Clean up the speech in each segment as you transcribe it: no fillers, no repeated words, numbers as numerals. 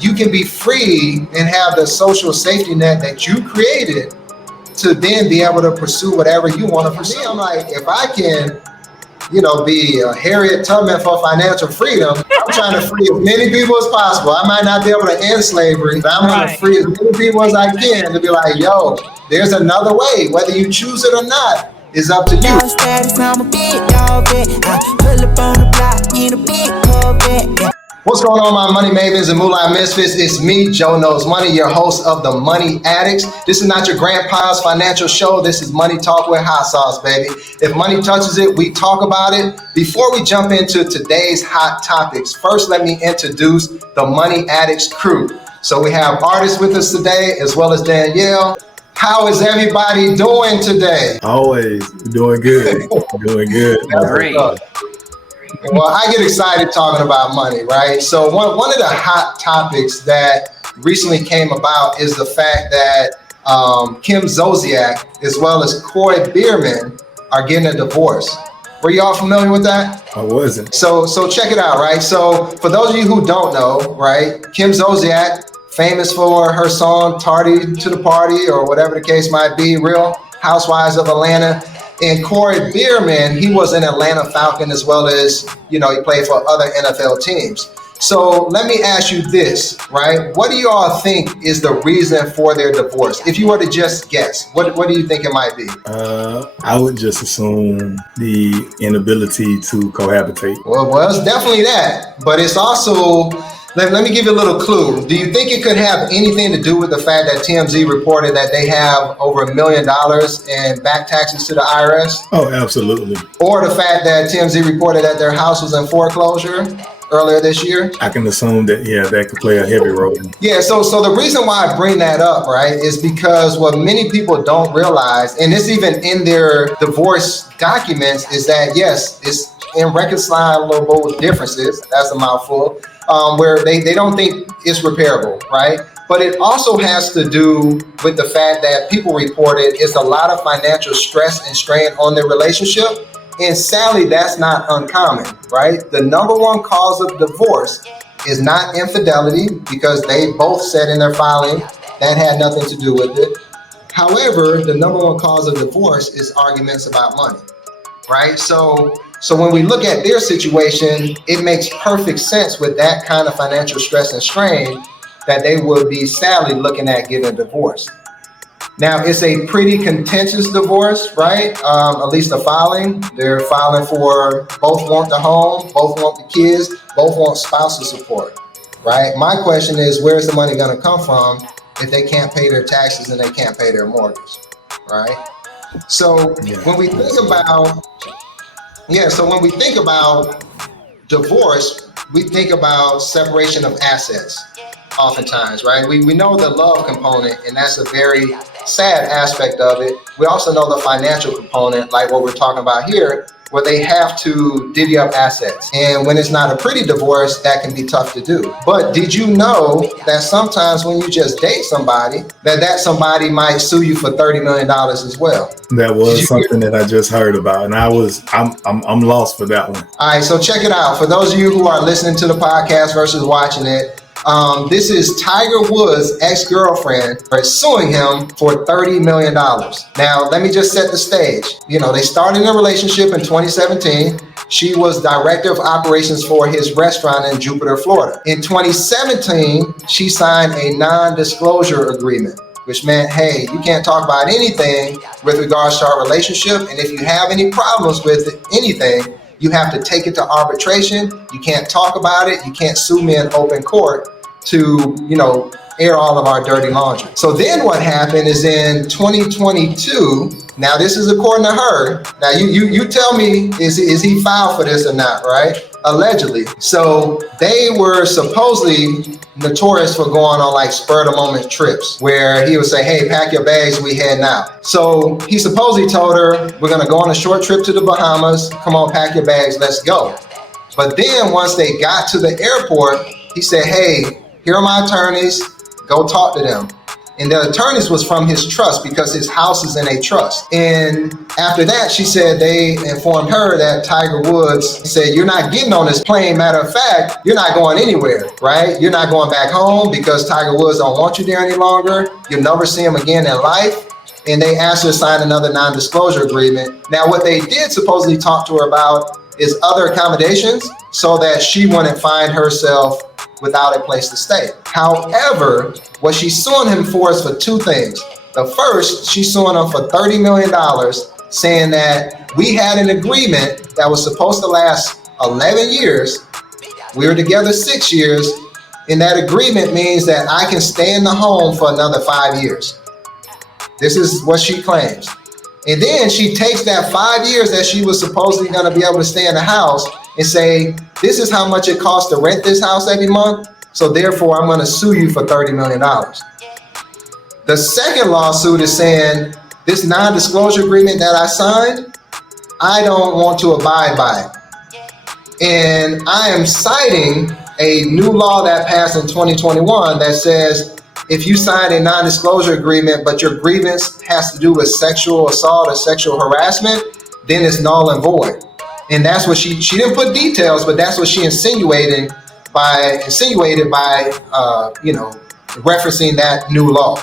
you can be free and have the social safety net that you created to then be able to pursue whatever you want to pursue. I'm like, if I can, be Harriet Tubman for financial freedom, I'm trying to free as many people as possible. I might not be able to end slavery, but I'm going to free as many people as I can to be like, yo, there's another way. Whether you choose it or not is up to you. What's going on, my money mavens and moolah misfits? It's me, Joe Knows Money, your host of the Money Addicts. This is not your grandpa's financial show. This is Money Talk with hot sauce, baby. If money touches it, we talk about it. Before we jump into today's hot topics, first let me introduce the Money Addicts crew. So we have artists with us today, as well as Danielle. How is everybody doing today? Always doing good. Doing good. Great. Well, I get excited talking about money, right? So one of the hot topics that recently came about is the fact that Kim Zolciak as well as Corey Bierman are getting a divorce. Were y'all familiar with that? I wasn't. So check it out, right? So for those of you who don't know, right, Kim Zolciak, famous for her song Tardy to the Party or whatever the case might be, Real Housewives of Atlanta. And Corey Bierman, he was an Atlanta Falcon as well as, he played for other NFL teams. So let me ask you this, right? What do you all think is the reason for their divorce? If you were to just guess, what do you think it might be? I would just assume the inability to cohabitate. Well, it's definitely that, but it's also... Let me give you a little clue. Do you think it could have anything to do with the fact that TMZ reported that they have over $1 million in back taxes to the IRS? Oh, absolutely. Or the fact that TMZ reported that their house was in foreclosure earlier this year? I can assume that, that could play a heavy role. Yeah, so the reason why I bring that up, right, is because what many people don't realize, and it's even in their divorce documents, is that, yes, it's irreconcilable differences, that's a mouthful, where they don't think it's repairable, right? But it also has to do with the fact that people reported it's a lot of financial stress and strain on their relationship. And sadly, that's not uncommon, right? The number one cause of divorce is not infidelity, because they both said in their filing that had nothing to do with it. However, the number one cause of divorce is arguments about money, right? So when we look at their situation, it makes perfect sense with that kind of financial stress and strain that they would be sadly looking at getting a divorce. Now, it's a pretty contentious divorce, right? At least the filing. They're filing for both want the home, both want the kids, both want spousal support, right? My question is, where's the money going to come from if they can't pay their taxes and they can't pay their mortgage, right? So when we think about divorce, we think about separation of assets oftentimes, right? We know the love component, and that's a very sad aspect of it. We also know the financial component, like what we're talking about here, where they have to divvy up assets. And when it's not a pretty divorce, that can be tough to do. But did you know that sometimes when you just date somebody, that somebody might sue you for $30 million as well? That was something that I just heard about, and I'm lost for that one. All right, so check it out. For those of you who are listening to the podcast versus watching it, this is Tiger Woods' ex-girlfriend suing him for $30 million. Now, let me just set the stage. They started a relationship in 2017. She was director of operations for his restaurant in Jupiter, Florida. In 2017, she signed a non-disclosure agreement, which meant, hey, you can't talk about anything with regards to our relationship. And if you have any problems with anything, you have to take it to arbitration. You can't talk about it. You can't sue me in open court to, air all of our dirty laundry. So then what happened is in 2022, now this is according to her. Now you tell me, is he filed for this or not, right? Allegedly. So they were supposedly notorious for going on like spur of the moment trips where he would say, hey, pack your bags, we heading out. So he supposedly told her, we're gonna go on a short trip to the Bahamas. Come on, pack your bags, let's go. But then once they got to the airport, he said, hey, here are my attorneys, go talk to them. And the attorneys was from his trust because his house is in a trust. And after that, she said they informed her that Tiger Woods said, you're not getting on this plane. Matter of fact, you're not going anywhere, right? You're not going back home because Tiger Woods don't want you there any longer. You'll never see him again in life. And they asked her to sign another non-disclosure agreement. Now, what they did supposedly talk to her about is other accommodations so that she wouldn't find herself without a place to stay. However, what she's suing him for is for two things. The first, she's suing him for $30 million, saying that we had an agreement that was supposed to last 11 years. We were together 6 years. And that agreement means that I can stay in the home for another 5 years. This is what she claims. And then she takes that 5 years that she was supposedly going to be able to stay in the house and say, this is how much it costs to rent this house every month. So therefore, I'm going to sue you for $30 million. The second lawsuit is saying this non-disclosure agreement that I signed, I don't want to abide by it. And I am citing a new law that passed in 2021 that says, if you sign a non-disclosure agreement, but your grievance has to do with sexual assault or sexual harassment, then it's null and void. And that's what she didn't put details, but that's what she insinuated by referencing that new law,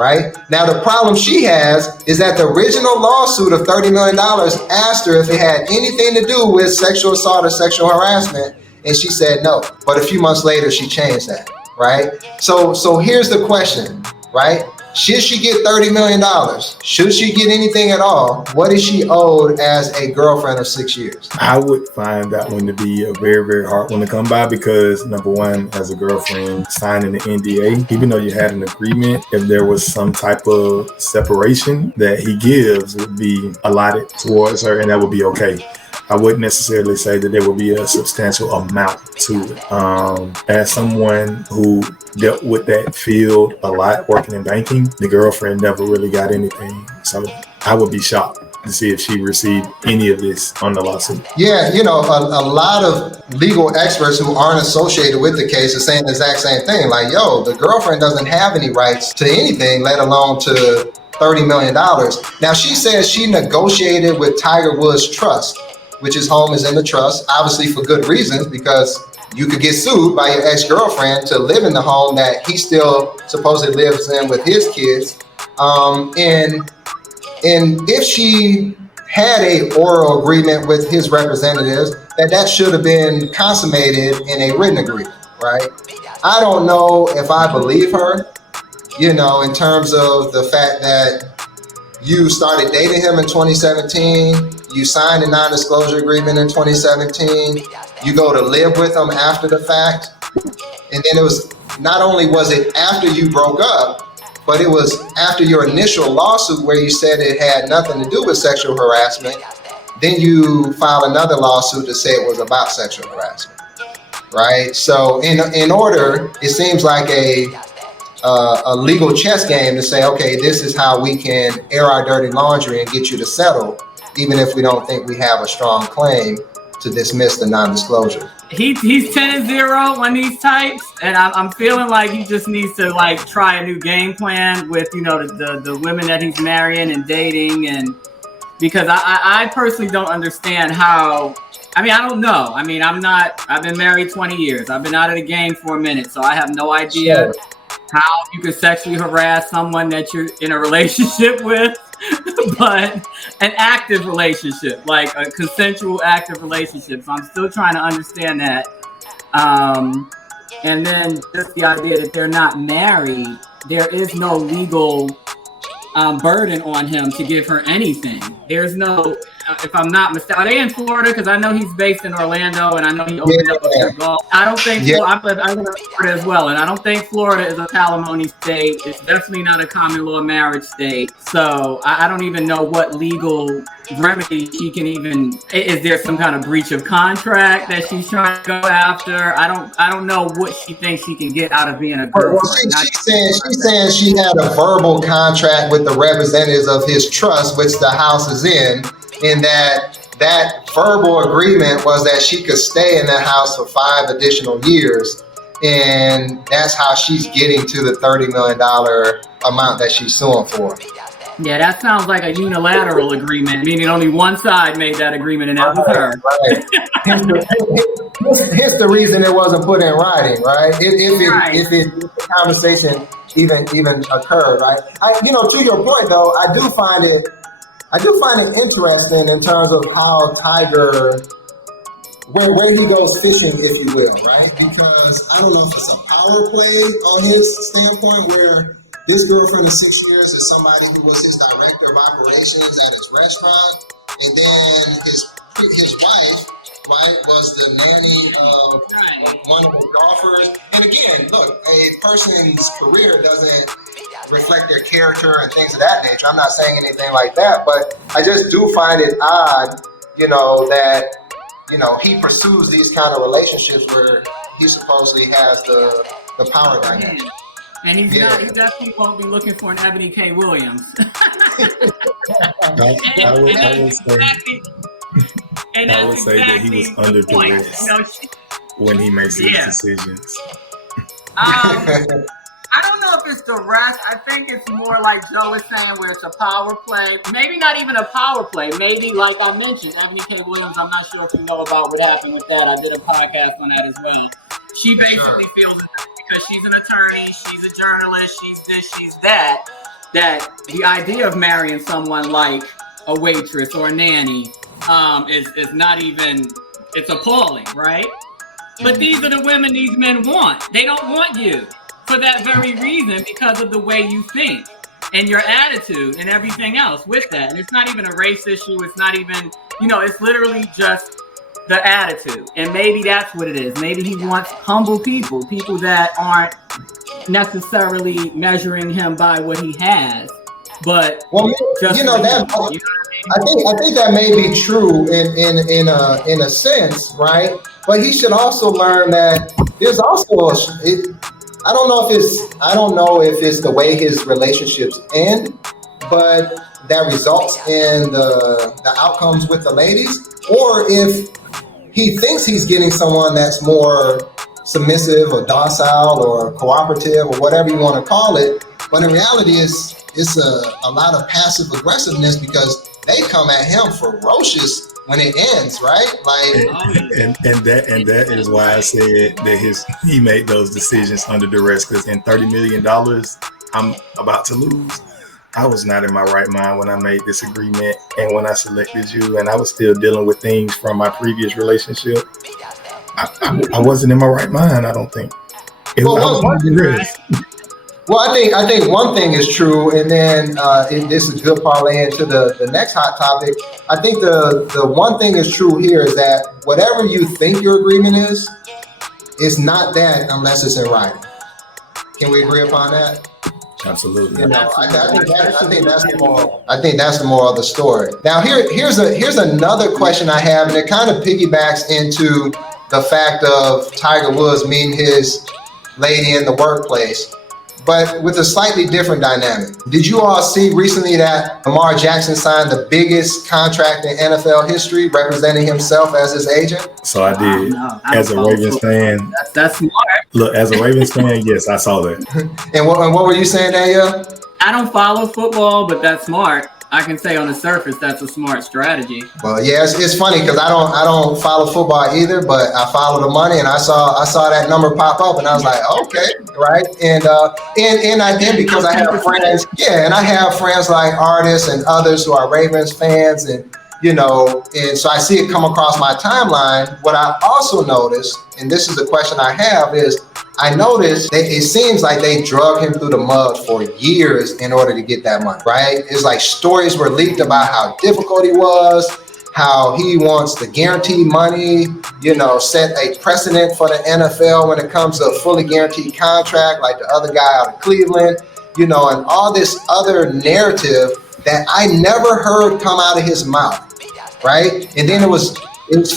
right? Now, the problem she has is that the original lawsuit of $30 million asked her if it had anything to do with sexual assault or sexual harassment, and she said no. But a few months later, she changed that. Right? So here's the question, right? Should she get $30 million? Should she get anything at all? What is she owed as a girlfriend of 6 years? I would find that one to be a very, very hard one to come by because, number one, as a girlfriend, signing the NDA, even though you had an agreement, if there was some type of separation that he gives would be allotted towards her, and that would be okay. I wouldn't necessarily say that there would be a substantial amount to it. As someone who dealt with that field a lot working in banking, the girlfriend never really got anything. So I would be shocked to see if she received any of this on the lawsuit. Yeah, a lot of legal experts who aren't associated with the case are saying the exact same thing. Like, the girlfriend doesn't have any rights to anything, let alone to $30 million. Now, she says she negotiated with Tiger Woods Trust, which his home is in the trust, obviously for good reasons, because you could get sued by your ex-girlfriend to live in the home that he still supposedly lives in with his kids. And if she had a oral agreement with his representatives, that should have been consummated in a written agreement, right? I don't know if I believe her, in terms of the fact that you started dating him in 2017, you signed a non-disclosure agreement in 2017, you go to live with him after the fact, and then it was, not only was it after you broke up, but it was after your initial lawsuit where you said it had nothing to do with sexual harassment, then you filed another lawsuit to say it was about sexual harassment, right? So in order, it seems like a legal chess game to say, okay, this is how we can air our dirty laundry and get you to settle, even if we don't think we have a strong claim to dismiss the non-disclosure. He's 10-0 on these types, and I'm feeling like he just needs to try a new game plan with the women that he's marrying and dating, and because I personally don't understand how. I don't know. I've been married 20 years. I've been out of the game for a minute, so I have no idea how you could sexually harass someone that you're in a relationship with. But an active relationship, like a consensual active relationship. So I'm still trying to understand that. And then just the idea that they're not married, there is no legal burden on him to give her anything. There's no, if I'm not mistaken, are they in Florida? Because I know he's based in Orlando, and I know he opened up a golf. I don't think I live in Florida as well, and I don't think Florida is a palimony state. It's definitely not a common law marriage state. So I don't even know what legal remedy she can even. Is there some kind of breach of contract that she's trying to go after? I don't know what she thinks she can get out of being a girlfriend. Well, she's saying she had a verbal contract with the representatives of his trust, which the house is in. And that verbal agreement was that she could stay in that house for 5 additional years. and that's how she's getting to the $30 million amount that she's suing for. Yeah, that sounds like a unilateral agreement, meaning only one side made that agreement, and that was her. Right. Hence the reason it wasn't put in writing, right? If the conversation even occurred, right? To your point though, I do find it interesting in terms of how Tiger, where he goes fishing, if you will, right? Because I don't know if it's a power play on his standpoint, where this girlfriend of 6 years is somebody who was his director of operations at his restaurant, and then his wife, right, was the nanny of one of the golfers. And again, look, a person's career doesn't reflect their character and things of that nature. I'm not saying anything like that, but I just do find it odd, that he pursues these kind of relationships where he supposedly has the power dynamic. And he definitely won't be looking for an Ebony K. Williams. I would say that he was under duress when he makes these decisions. I don't know if it's duress. I think it's more like Joe is saying, where it's a power play. Maybe not even a power play. Maybe, like I mentioned, Ebony K. Williams, I'm not sure if you know about what happened with that. I did a podcast on that as well. She basically feels that because she's an attorney, she's a journalist, she's this, she's that the idea of marrying someone like a waitress or a nanny is not even, it's appalling, right? But these are the women these men want. They don't want you for that very reason, because of the way you think and your attitude and everything else with that. And it's not even a race issue. It's not even, it's literally just the attitude. And maybe that's what it is. Maybe he wants humble people that aren't necessarily measuring him by what he has, but just I think that may be true in a sense, right? But he should also learn that there's also I don't know if it's the way his relationships end, but that results in the outcomes with the ladies, or if he thinks he's getting someone that's more submissive or docile or cooperative or whatever you want to call it, but in reality it's a lot of passive aggressiveness, because they come at him ferocious when it ends, right? And that is why I said that he made those decisions under duress, because in $30 million I'm about to lose, I was not in my right mind when I made this agreement and when I selected you, and I was still dealing with things from my previous relationship. I wasn't in my right mind, I don't think. Well, I think one thing is true, and then this is a good parlay into the next hot topic. I think the one thing is true here is that whatever you think your agreement is, it's not that unless it's in writing. Can we agree upon that? Absolutely. I think that's the moral of the story. Now here's another question I have, and it kind of piggybacks into the fact of Tiger Woods meeting his lady in the workplace, but with a slightly different dynamic. Did you all see recently that Lamar Jackson signed the biggest contract in NFL history, representing himself as his agent? So I did. As a Ravens fan. That's smart. Look, as a Ravens fan, yes, I saw that. And what were you saying, Danielle? I don't follow football, but that's smart. I can say on the surface that's a smart strategy. Well, yeah, it's funny because I don't follow football either, but I follow the money, and I saw that number pop up, and I was like, okay, right, and I did because I have friends, and I have friends like artists and others who are Ravens fans, and and so I see it come across my timeline. What I also noticed, and this is the question I have, is I noticed that it seems like they drug him through the mud for years in order to get that money, right? It's like stories were leaked about how difficult he was, how he wants the guaranteed money, set a precedent for the NFL when it comes to a fully guaranteed contract, like the other guy out of Cleveland, and all this other narrative that I never heard come out of his mouth, right? And then it was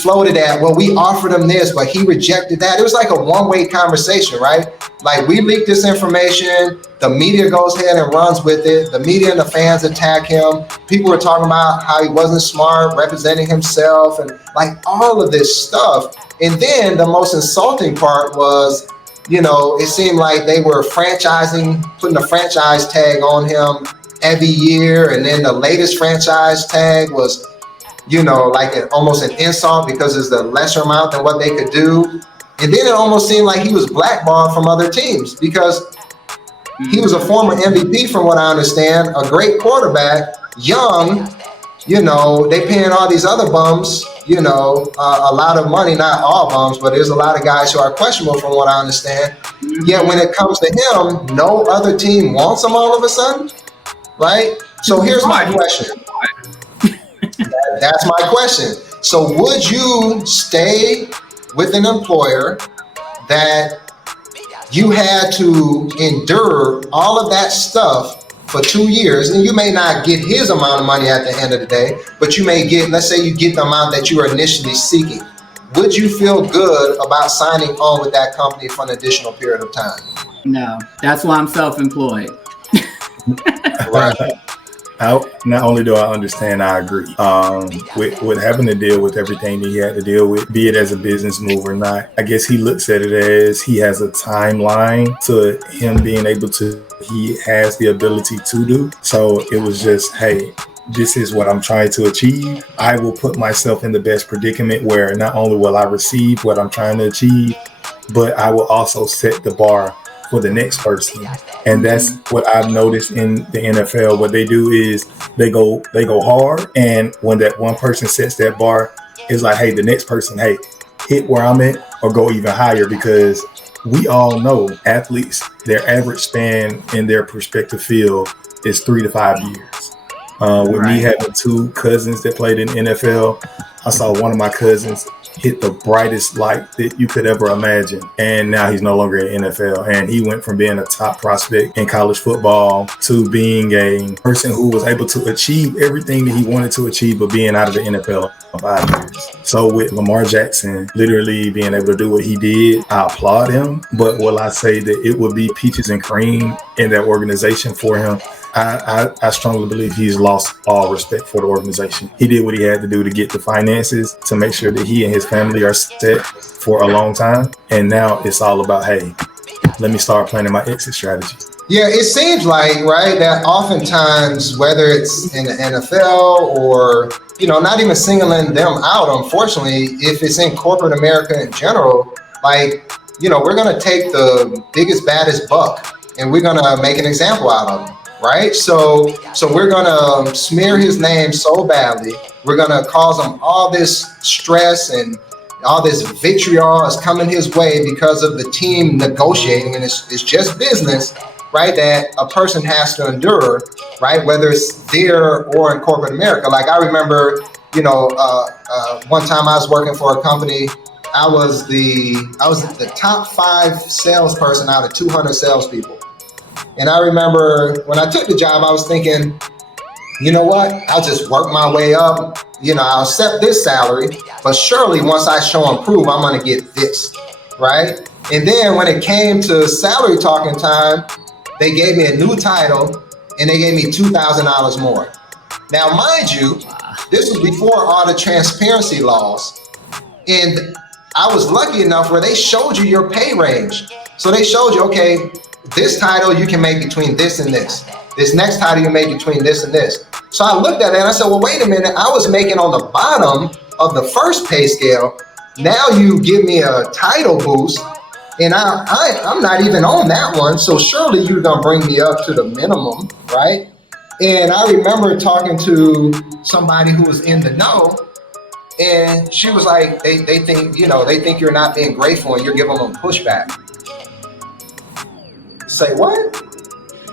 floated at, well, we offered him this, but he rejected that. It was like a one-way conversation, right? Like, we leaked this information, the media goes ahead and runs with it, the media and the fans attack him. People were talking about how he wasn't smart, representing himself, and like all of this stuff. And then the most insulting part was it seemed like they were putting a franchise tag on him every year. And then the latest franchise tag was, like almost an insult because it's the lesser amount than what they could do. And then it almost seemed like he was blackballed from other teams because he was a former MVP, from what I understand, a great quarterback, young. They paying all these other bums, a lot of money, not all bums, but there's a lot of guys who are questionable from what I understand. Yet when it comes to him, no other team wants him all of a sudden, right? So here's my question. That's my question. So would you stay with an employer that you had to endure all of that stuff for 2 years, and you may not get his amount of money at the end of the day, but you may get, let's say you get the amount that you were initially seeking. Would you feel good about signing on with that company for an additional period of time? No, that's why I'm self-employed. Right. Not only do I understand, I agree. With having to deal with everything that he had to deal with, be it as a business move or not, I guess he looks at it as he has a timeline to him being able to, he has the ability to do. So it was just, hey, this is what I'm trying to achieve. I will put myself in the best predicament where not only will I receive what I'm trying to achieve, but I will also set the bar for the next person. And that's what I've noticed in the NFL. What they do is they go hard, and when that one person sets that bar, it's like, hey, the next person, hey, hit where I'm at or go even higher, because we all know athletes, their average span in their prospective field is 3 to 5 years. With me having 2 cousins that played in the NFL, I saw one of my cousins hit the brightest light that you could ever imagine, and now he's no longer in the NFL. And he went from being a top prospect in college football to being a person who was able to achieve everything that he wanted to achieve, but being out of the NFL for 5 years. So with Lamar Jackson literally being able to do what he did, I applaud him. But will I say that it would be peaches and cream in that organization for him? I strongly believe he's lost all respect for the organization. He did what he had to do to get the finances to make sure that he and his family are set for a long time. And now it's all about, hey, let me start planning my exit strategy. Yeah, it seems like, right, that oftentimes, whether it's in the NFL or, not even singling them out, unfortunately, if it's in corporate America in general, like, we're going to take the biggest, baddest buck and we're going to make an example out of him. Right. So we're going to smear his name so badly. We're going to cause him all this stress, and all this vitriol is coming his way because of the team negotiating. And it's just business, right, that a person has to endure, right, whether it's there or in corporate America. Like I remember, one time I was working for a company. I was the top 5 salesperson out of 200 salespeople. And I remember when I took the job, I was thinking, you know what? I'll just work my way up. I'll accept this salary, but surely once I show and prove, I'm going to get this, right? And then when it came to salary talking time, they gave me a new title and they gave me $2,000 more. Now, mind you, this was before all the transparency laws. And I was lucky enough where they showed you your pay range. So they showed you, okay, this title you can make between this and this. This next title you make between this and this. So I looked at it and I said, well, wait a minute. I was making on the bottom of the first pay scale. Now you give me a title boost, and I'm not even on that one. So surely you're going to bring me up to the minimum, right? And I remember talking to somebody who was in the know, and she was like, they think you're not being grateful and you're giving them pushback. Say what?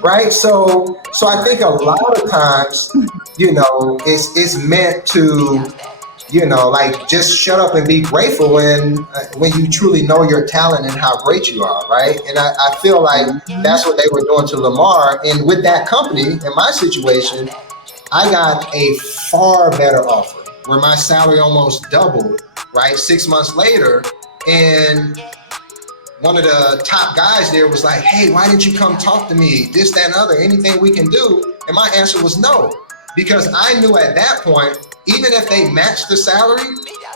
Right? So I think a lot of times, it's meant to, like just shut up and be grateful when you truly know your talent and how great you are, right? And I feel like that's what they were doing to Lamar. And with that company, in my situation, I got a far better offer where my salary almost doubled, right? 6 months later. And one of the top guys there was like, hey, why didn't you come talk to me? This, that, and other, anything we can do? And my answer was no, because I knew at that point, even if they matched the salary,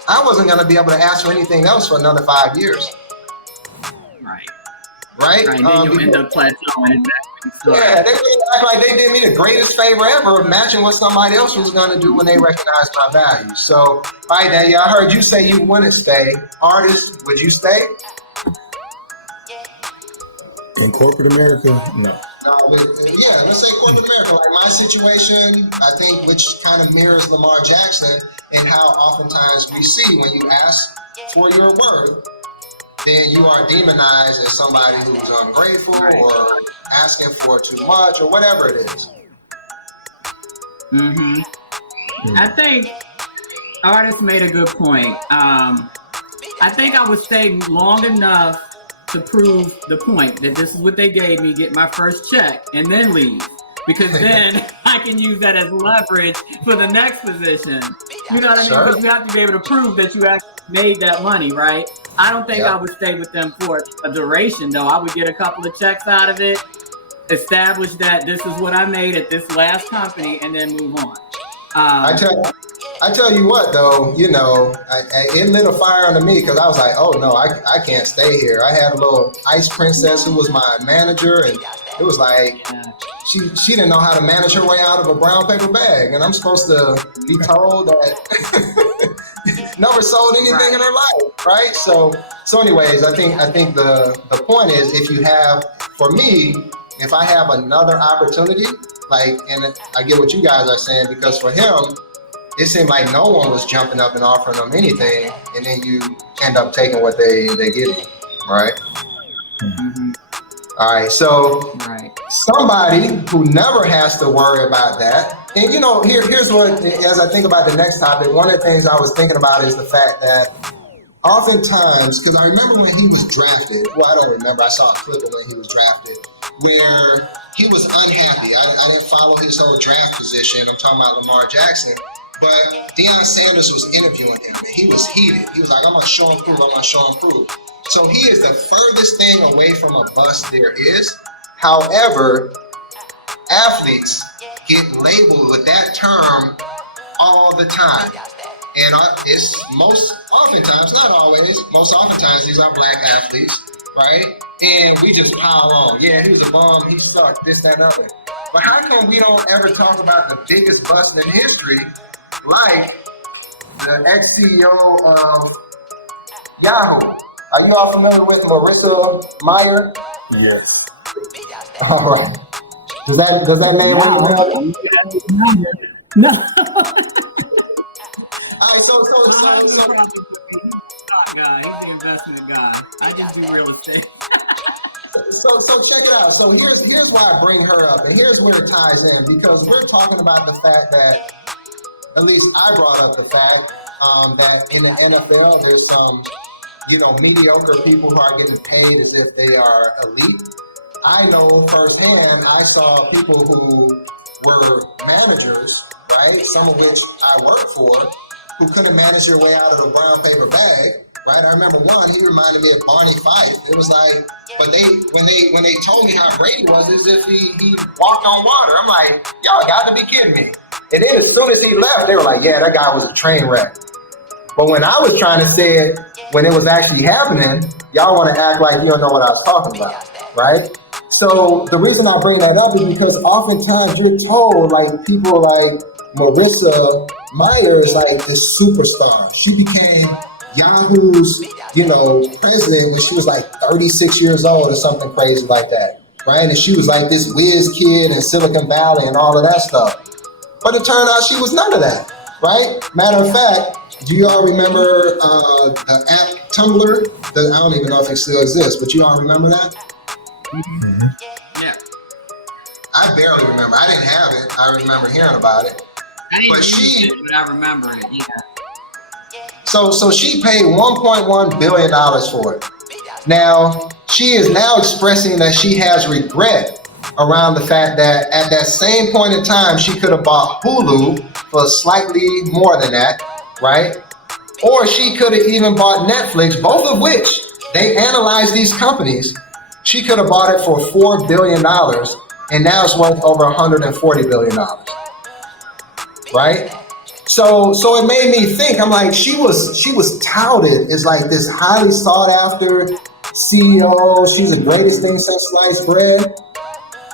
I wasn't going to be able to ask for anything else for another 5 years. Right. right? Right, then you'll end up plateauing. Exactly. Yeah, they really act like they did me the greatest favor ever, matching what somebody else was going to do when they recognized my value. So, all right, Daniel, I heard you say you wouldn't stay. Artist, would you stay? In corporate America, no. Yeah, let's say corporate America. Like my situation, I think, which kind of mirrors Lamar Jackson and how oftentimes we see when you ask for your worth, then you are demonized as somebody who's ungrateful or asking for too much or whatever it is. I think artist made a good point. I think I would stay long enough to prove the point that this is what they gave me, get my first check, and then leave. Because then I can use that as leverage for the next position. You know what I mean? Because you have to be able to prove that you actually made that money, right? I don't think I would stay with them for a duration, though. I would get a couple of checks out of it, establish that this is what I made at this last company, and then move on. I tell you what, though, you know, it lit a fire under me because I was like, oh, no, I can't stay here. I had a little ice princess who was my manager, and it was like she didn't know how to manage her way out of a brown paper bag. And I'm supposed to be told that never sold anything in her life, right? So anyways, I think the point is if you have, for me, if I have another opportunity, like, and I get what you guys are saying, because for him, it seemed like no one was jumping up and offering them anything, and then you end up taking what they give you, right? All right, so somebody who never has to worry about that, and you know, here's what, as I think about the next topic, one of the things I was thinking about is the fact that oftentimes, because I remember when he was drafted, well, I don't remember, I saw a clip of when he was drafted, where he was unhappy. I didn't follow his whole draft position. I'm talking about Lamar Jackson. But Deion Sanders was interviewing him, and he was heated. He was like, I'm going to show and prove, I'm going to show and prove. So he is the furthest thing away from a bust there is. However, athletes get labeled with that term all the time. And it's most oftentimes, not always, most oftentimes these are black athletes, right? And we just pile on. Yeah, he was a bum, he sucked, this, that, and other. But how come we don't ever talk about the biggest bust in history, like the ex-CEO of Yahoo? Are you all familiar with Marissa Meyers? Yes. All right. Does that name ring a bell? No. All right, so He's the investment guy. I just do real estate. So check it out. So here's why I bring her up, and here's where it ties in, because we're talking about the fact that, at least I brought up the fact that in the NFL there's some, mediocre people who are getting paid as if they are elite. I know firsthand, I saw people who were managers, right? Some of which I worked for, who couldn't manage their way out of a brown paper bag, right? I remember one, he reminded me of Barney Fife. It was like, but when they told me how great he was, as if he walked on water. I'm like, y'all got to be kidding me. And then as soon as he left, they were like, yeah, that guy was a train wreck. But when I was trying to say it, when it was actually happening, y'all want to act like you don't know what I was talking about, right? So the reason I bring that up is because oftentimes you're told, like, people like Marissa Meyers, like this superstar. She became Yahoo's, president when she was like 36 years old or something crazy like that, right? And she was like this whiz kid in Silicon Valley and all of that stuff. But it turned out she was none of that, right? Matter of fact, do you all remember the app Tumblr? I don't even know if it still exists, but you all remember that? Mm-hmm. Yeah. I barely remember. I didn't have it. I remember hearing about it. I didn't use it, but I remember it. Yeah. So she paid $1.1 billion for it. Now, she is now expressing that she has regret around the fact that at that same point in time, she could have bought Hulu for slightly more than that, right? Or she could have even bought Netflix, both of which they analyzed these companies. She could have bought it for $4 billion, and now it's worth over $140 billion, right? So it made me think. I'm like, she was touted as like this highly sought after CEO. She's the greatest thing since sliced bread.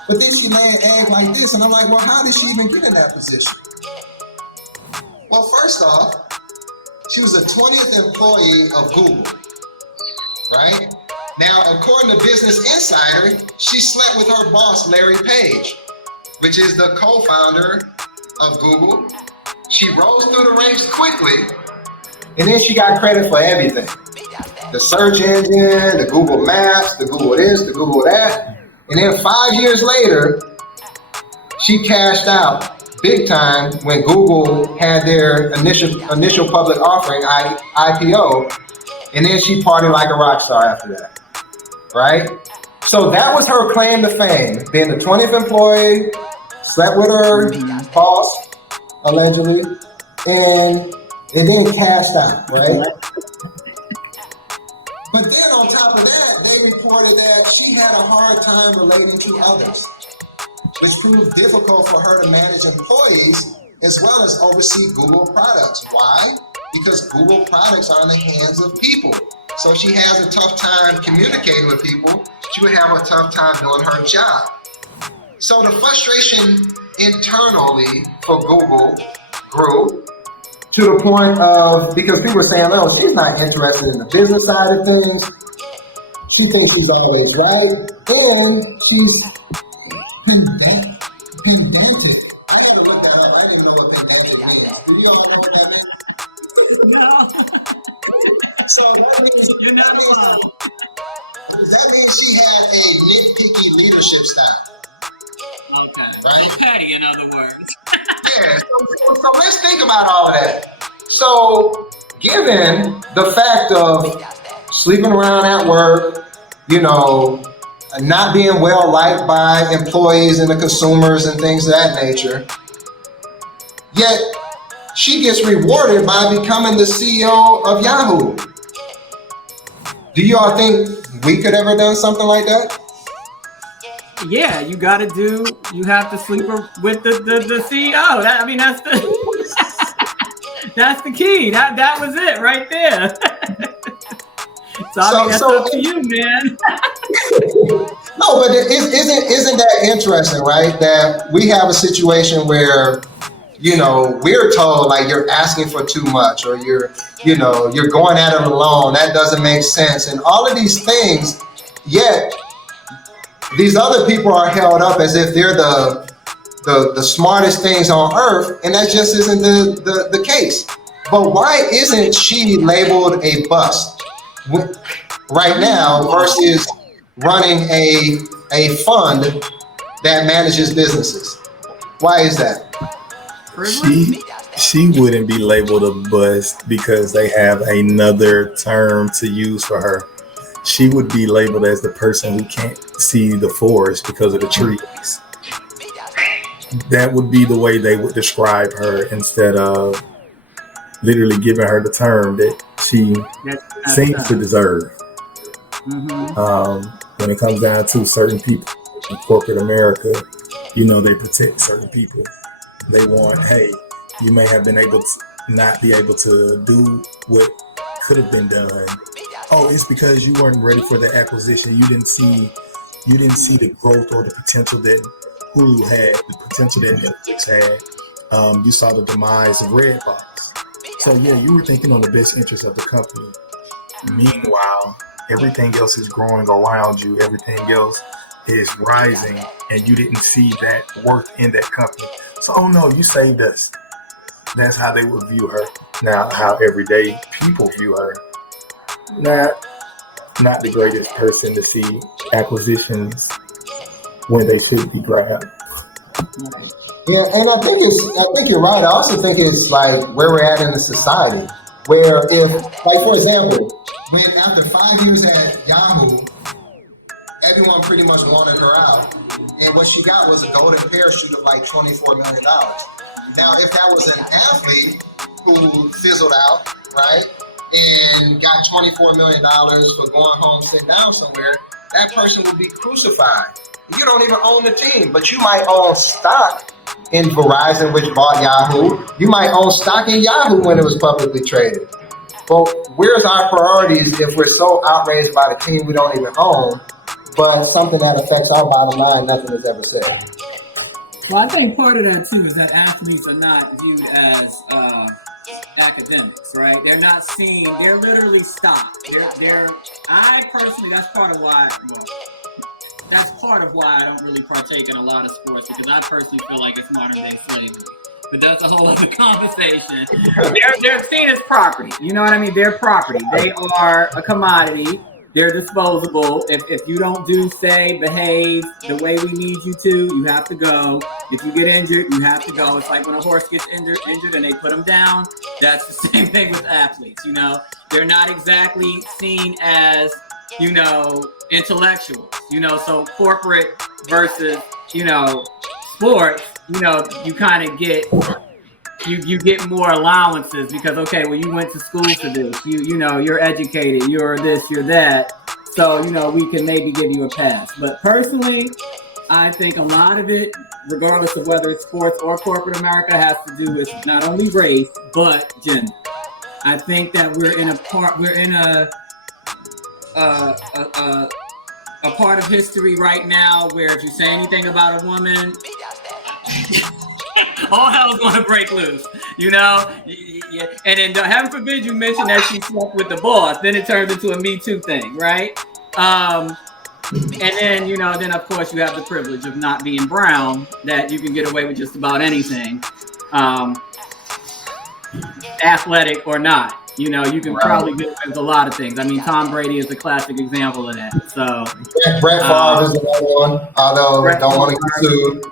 But then she lay an egg like this, and I'm like, well, how did she even get in that position? Well, first off, she was the 20th employee of Google, right? Now, according to Business Insider, she slept with her boss, Larry Page, which is the co-founder of Google. She rose through the ranks quickly, and then she got credit for everything. The search engine, the Google Maps, the Google this, the Google that. And then 5 years later, she cashed out big time when Google had their initial public offering, IPO, and then she partied like a rock star after that, right? So that was her claim to fame, being the 20th employee, slept with her boss, allegedly, and then cashed out, right? But then on top of that, they reported that she had a hard time relating to others, which proved difficult for her to manage employees as well as oversee Google products. Why? Because Google products are in the hands of people. So she has a tough time communicating with people. She would have a tough time doing her job. So the frustration internally for Google grew to the point of, because people were saying, oh, she's not interested in the business side of things. She thinks she's always right. And she's pedantic. I gotta look that up. I didn't know what pedantic means. Do you all know what that means? No. So that means, You're not alone. that means she has a nitpicky leadership style. Okay. Right? Okay, in other words. Yeah, so let's think about all of that. So, given the fact of sleeping around at work, not being well liked by employees and the consumers and things of that nature, yet she gets rewarded by becoming the CEO of Yahoo. Do you all think we could ever done something like that? Yeah, you have to sleep with the CEO. That's the that's the key. That was it right there. That's up to you, man. No, but isn't that interesting, right? That we have a situation where, we're told like you're asking for too much, or you're going at it alone. That doesn't make sense, and all of these things. Yet these other people are held up as if they're the smartest things on earth, and that just isn't the case. But why isn't she labeled a bust right now versus running a fund that manages businesses? Why is that? She wouldn't be labeled a bust because they have another term to use for her. She would be labeled as the person who can't see the forest because of the trees. That would be the way they would describe her, instead of literally giving her the term that she seems to deserve. When it comes down to certain people in corporate America, they protect certain people. They want, hey, you may have been able to not be able to do what could have been done. Oh, it's because you weren't ready for the acquisition. You didn't see the growth or the potential that Hulu had, the potential that Netflix had. You saw the demise of Redbox. So yeah, you were thinking on the best interest of the company. Meanwhile, everything else is growing around you. Everything else is rising, and you didn't see that worth in that company. So, oh no, you saved us. That's how they would view her. Now, how everyday people view her. Not the greatest person to see acquisitions when they should be grabbed. Yeah, and I think you're right. I also think it's like where we're at in the society, where if, like, for example, when after 5 years at Yahoo, everyone pretty much wanted her out, and what she got was a golden parachute of like $24 million. Now, if that was an athlete who fizzled out, right, and got $24 million for going home, sitting down somewhere, that person would be crucified. You don't even own the team, but you might own stock in Verizon, which bought Yahoo. You might own stock in Yahoo when it was publicly traded. But where's our priorities if we're so outraged by the team we don't even own, but something that affects our bottom line, nothing is ever said? Well, I think part of that too is that athletes are not viewed as academics, right? They're not seen. They're literally stopped. I personally, that's part of why I don't really partake in a lot of sports, because I personally feel like it's modern day slavery. But that's a whole other conversation. They're seen as property. You know what I mean? They're property. They are a commodity. They're disposable. If you don't behave the way we need you to, you have to go. If you get injured, you have to go. It's like when a horse gets injured and they put them down. That's the same thing with athletes, you know. They're not exactly seen as, you know, intellectuals, you know. So corporate versus, you know, sports, you know, you kind of get... You get more allowances because, okay, well, you went to school for this. You know, you're educated. You're this, you're that. So, you know, we can maybe give you a pass. But personally, I think a lot of it, regardless of whether it's sports or corporate America, has to do with not only race, but gender. I think that we're in a part of history right now where if you say anything about a woman, all hell's gonna break loose, you know. Yeah. And then heaven forbid you mention that she slept with the boss, then it turns into a Me Too thing, right? And then, you know, then of course you have the privilege of not being brown, that you can get away with just about anything, athletic or not. You know, you can probably get away with a lot of things. I mean, Tom Brady is a classic example of that. So Brett Favre is another one, although I don't want to get sued.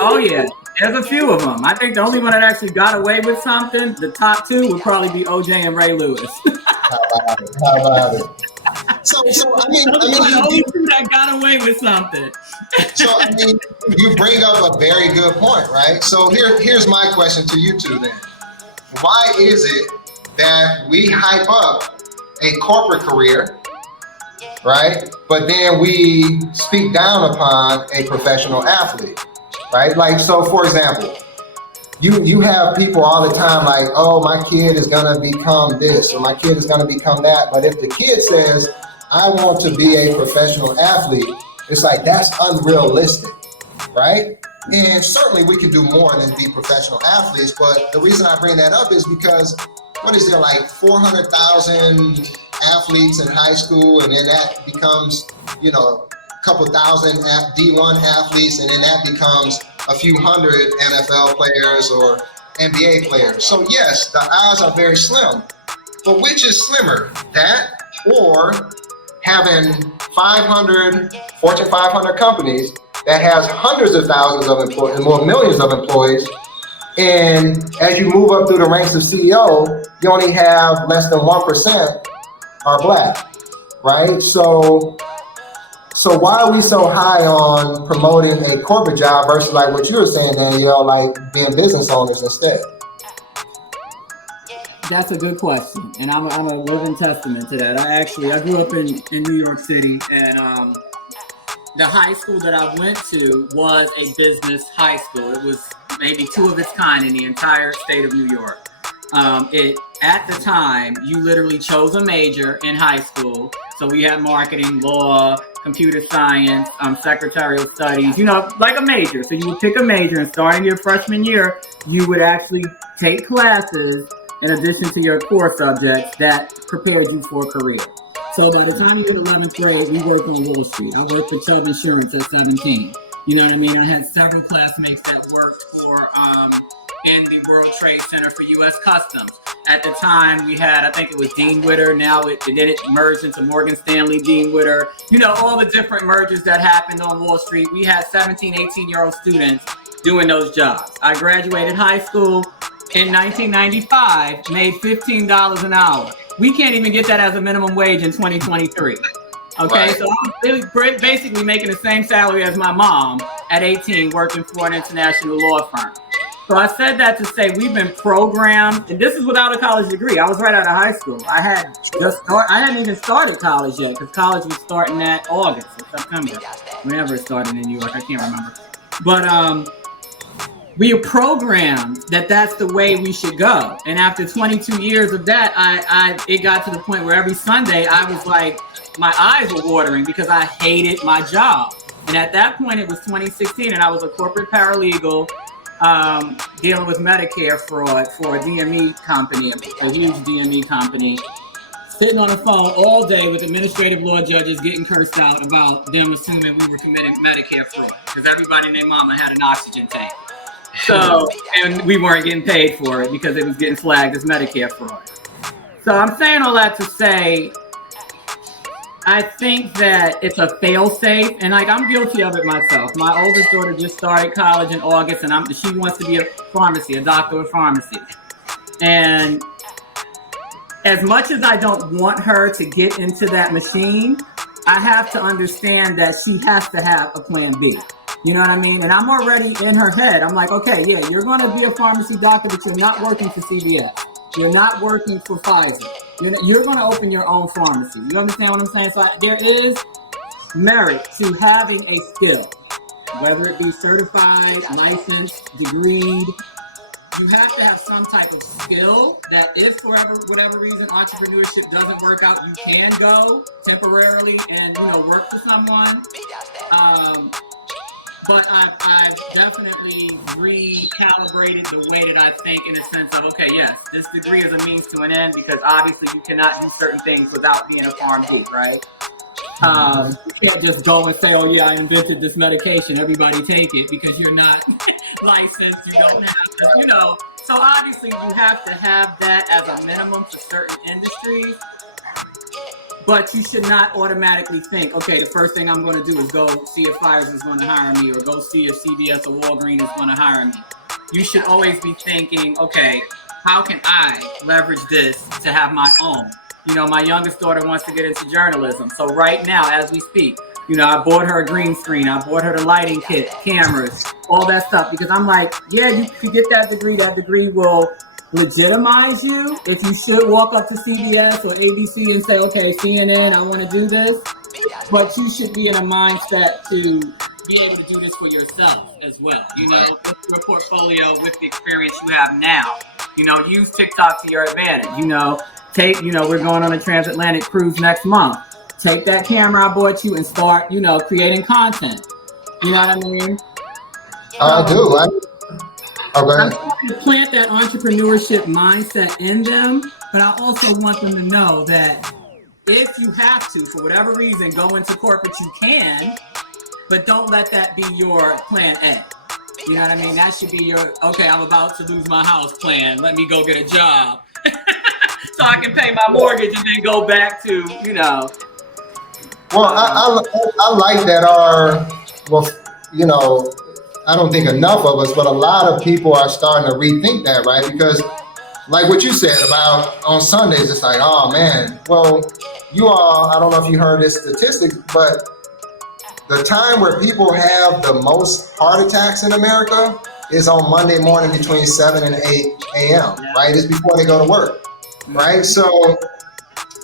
Oh yeah. There's a few of them. I think the only one that actually got away with something, the top two, would probably be OJ and Ray Lewis. How about it? So I mean, the only two that got away with something. So I mean, you bring up a very good point, right? So here's my question to you two then. Why is it that we hype up a corporate career, right? But then we speak down upon a professional athlete? Right? Like, so for example, you have people all the time like, oh, my kid is gonna become this or my kid is gonna become that. But if the kid says, I want to be a professional athlete, it's like, that's unrealistic, right? And certainly we can do more than be professional athletes. But the reason I bring that up is because, what is there, like 400,000 athletes in high school, and then that becomes, you know, couple thousand D1 athletes, and then that becomes a few hundred NFL players or NBA players. So yes, the odds are very slim. But which is slimmer, that or having 500 Fortune 500 companies that has hundreds of thousands of employees and more millions of employees, and as you move up through the ranks of CEO, you only have less than 1% are black, right? So why are we so high on promoting a corporate job versus like what you were saying, Danielle, like being business owners instead? That's a good question, and I'm a living testament to that. I grew up in New York City, and the high school that I went to was a business high school. It was maybe two of its kind in the entire state of New York. At the time, you literally chose a major in high school. So we had marketing, law, computer science, secretarial studies, you know, like a major. So you would pick a major, and starting your freshman year, you would actually take classes in addition to your core subjects that prepared you for a career. So by the time you hit 11th grade, we worked on Wall Street. I worked for Chubb Insurance at 17. You know what I mean? I had several classmates that worked for in the World Trade Center for U.S. Customs. At the time, we had, I think it was Dean Witter. Now it merged into Morgan Stanley, Dean Witter. You know, all the different mergers that happened on Wall Street. We had 17, 18-year-old students doing those jobs. I graduated high school in 1995, made $15 an hour. We can't even get that as a minimum wage in 2023. Okay, right. So I was basically making the same salary as my mom at 18, working for an international law firm. So I said that to say we've been programmed, and this is without a college degree. I was right out of high school. I hadn't even started college yet, because college was starting that August or September, whenever it started in New York. I can't remember. But we are programmed that that's the way we should go. And after 22 years of that, it got to the point where every Sunday I was like, my eyes were watering because I hated my job. And at that point, it was 2016, and I was a corporate paralegal dealing with Medicare fraud for a DME company, a huge DME company, sitting on the phone all day with administrative law judges getting cursed out about them assuming we were committing Medicare fraud because everybody and their mama had an oxygen tank. So, and we weren't getting paid for it because it was getting flagged as Medicare fraud. So I'm saying all that to say, I think that it's a fail-safe, and like I'm guilty of it myself. My oldest daughter just started college in August, and she wants to be a doctor of pharmacy. And as much as I don't want her to get into that machine, I have to understand that she has to have a plan B. You know what I mean? And I'm already in her head. I'm like, okay, yeah, you're going to be a pharmacy doctor, but you're not working for CVS. You're not working for Pfizer. You're going to open your own pharmacy. You understand what I'm saying? So there is merit to having a skill, whether it be certified, licensed, degreed. You have to have some type of skill that if for whatever reason entrepreneurship doesn't work out, you can go temporarily and work for someone. But I've definitely recalibrated the way that I think in a sense of, okay, yes, this degree is a means to an end because obviously you cannot do certain things without being a PharmD, right? You can't just go and say, oh yeah, I invented this medication, everybody take it, because you're not licensed, you don't have, So obviously you have to have that as a minimum for certain industries. But you should not automatically think, okay, the first thing I'm going to do is go see if Pfizer is going to hire me or go see if CVS or Walgreens is going to hire me. You should always be thinking, okay, how can I leverage this to have my own? My youngest daughter wants to get into journalism. So right now, as we speak, I bought her a green screen. I bought her the lighting kit, cameras, all that stuff. Because I'm like, yeah, you could get that degree. That degree will legitimize you if you should walk up to CBS or ABC and say, okay, CNN, I want to do this. But you should be in a mindset to be able to do this for yourself as well. With your portfolio, with the experience you have now. Use TikTok to your advantage. We're going on a transatlantic cruise next month. Take that camera I bought you and start, creating content. You know what I mean? I do. I'm trying to plant that entrepreneurship mindset in them, but I also want them to know that if you have to, for whatever reason, go into corporate, you can, but don't let that be your plan A. You know what I mean? That should be your, okay, I'm about to lose my house plan. Let me go get a job so I can pay my mortgage and then go back to, Well, I like that I don't think enough of us, but a lot of people are starting to rethink that, right? Because like what you said about on Sundays, it's like, oh man, well, I don't know if you heard this statistic, but the time where people have the most heart attacks in America is on Monday morning between 7 and 8 a.m., right? It's before they go to work, right? So,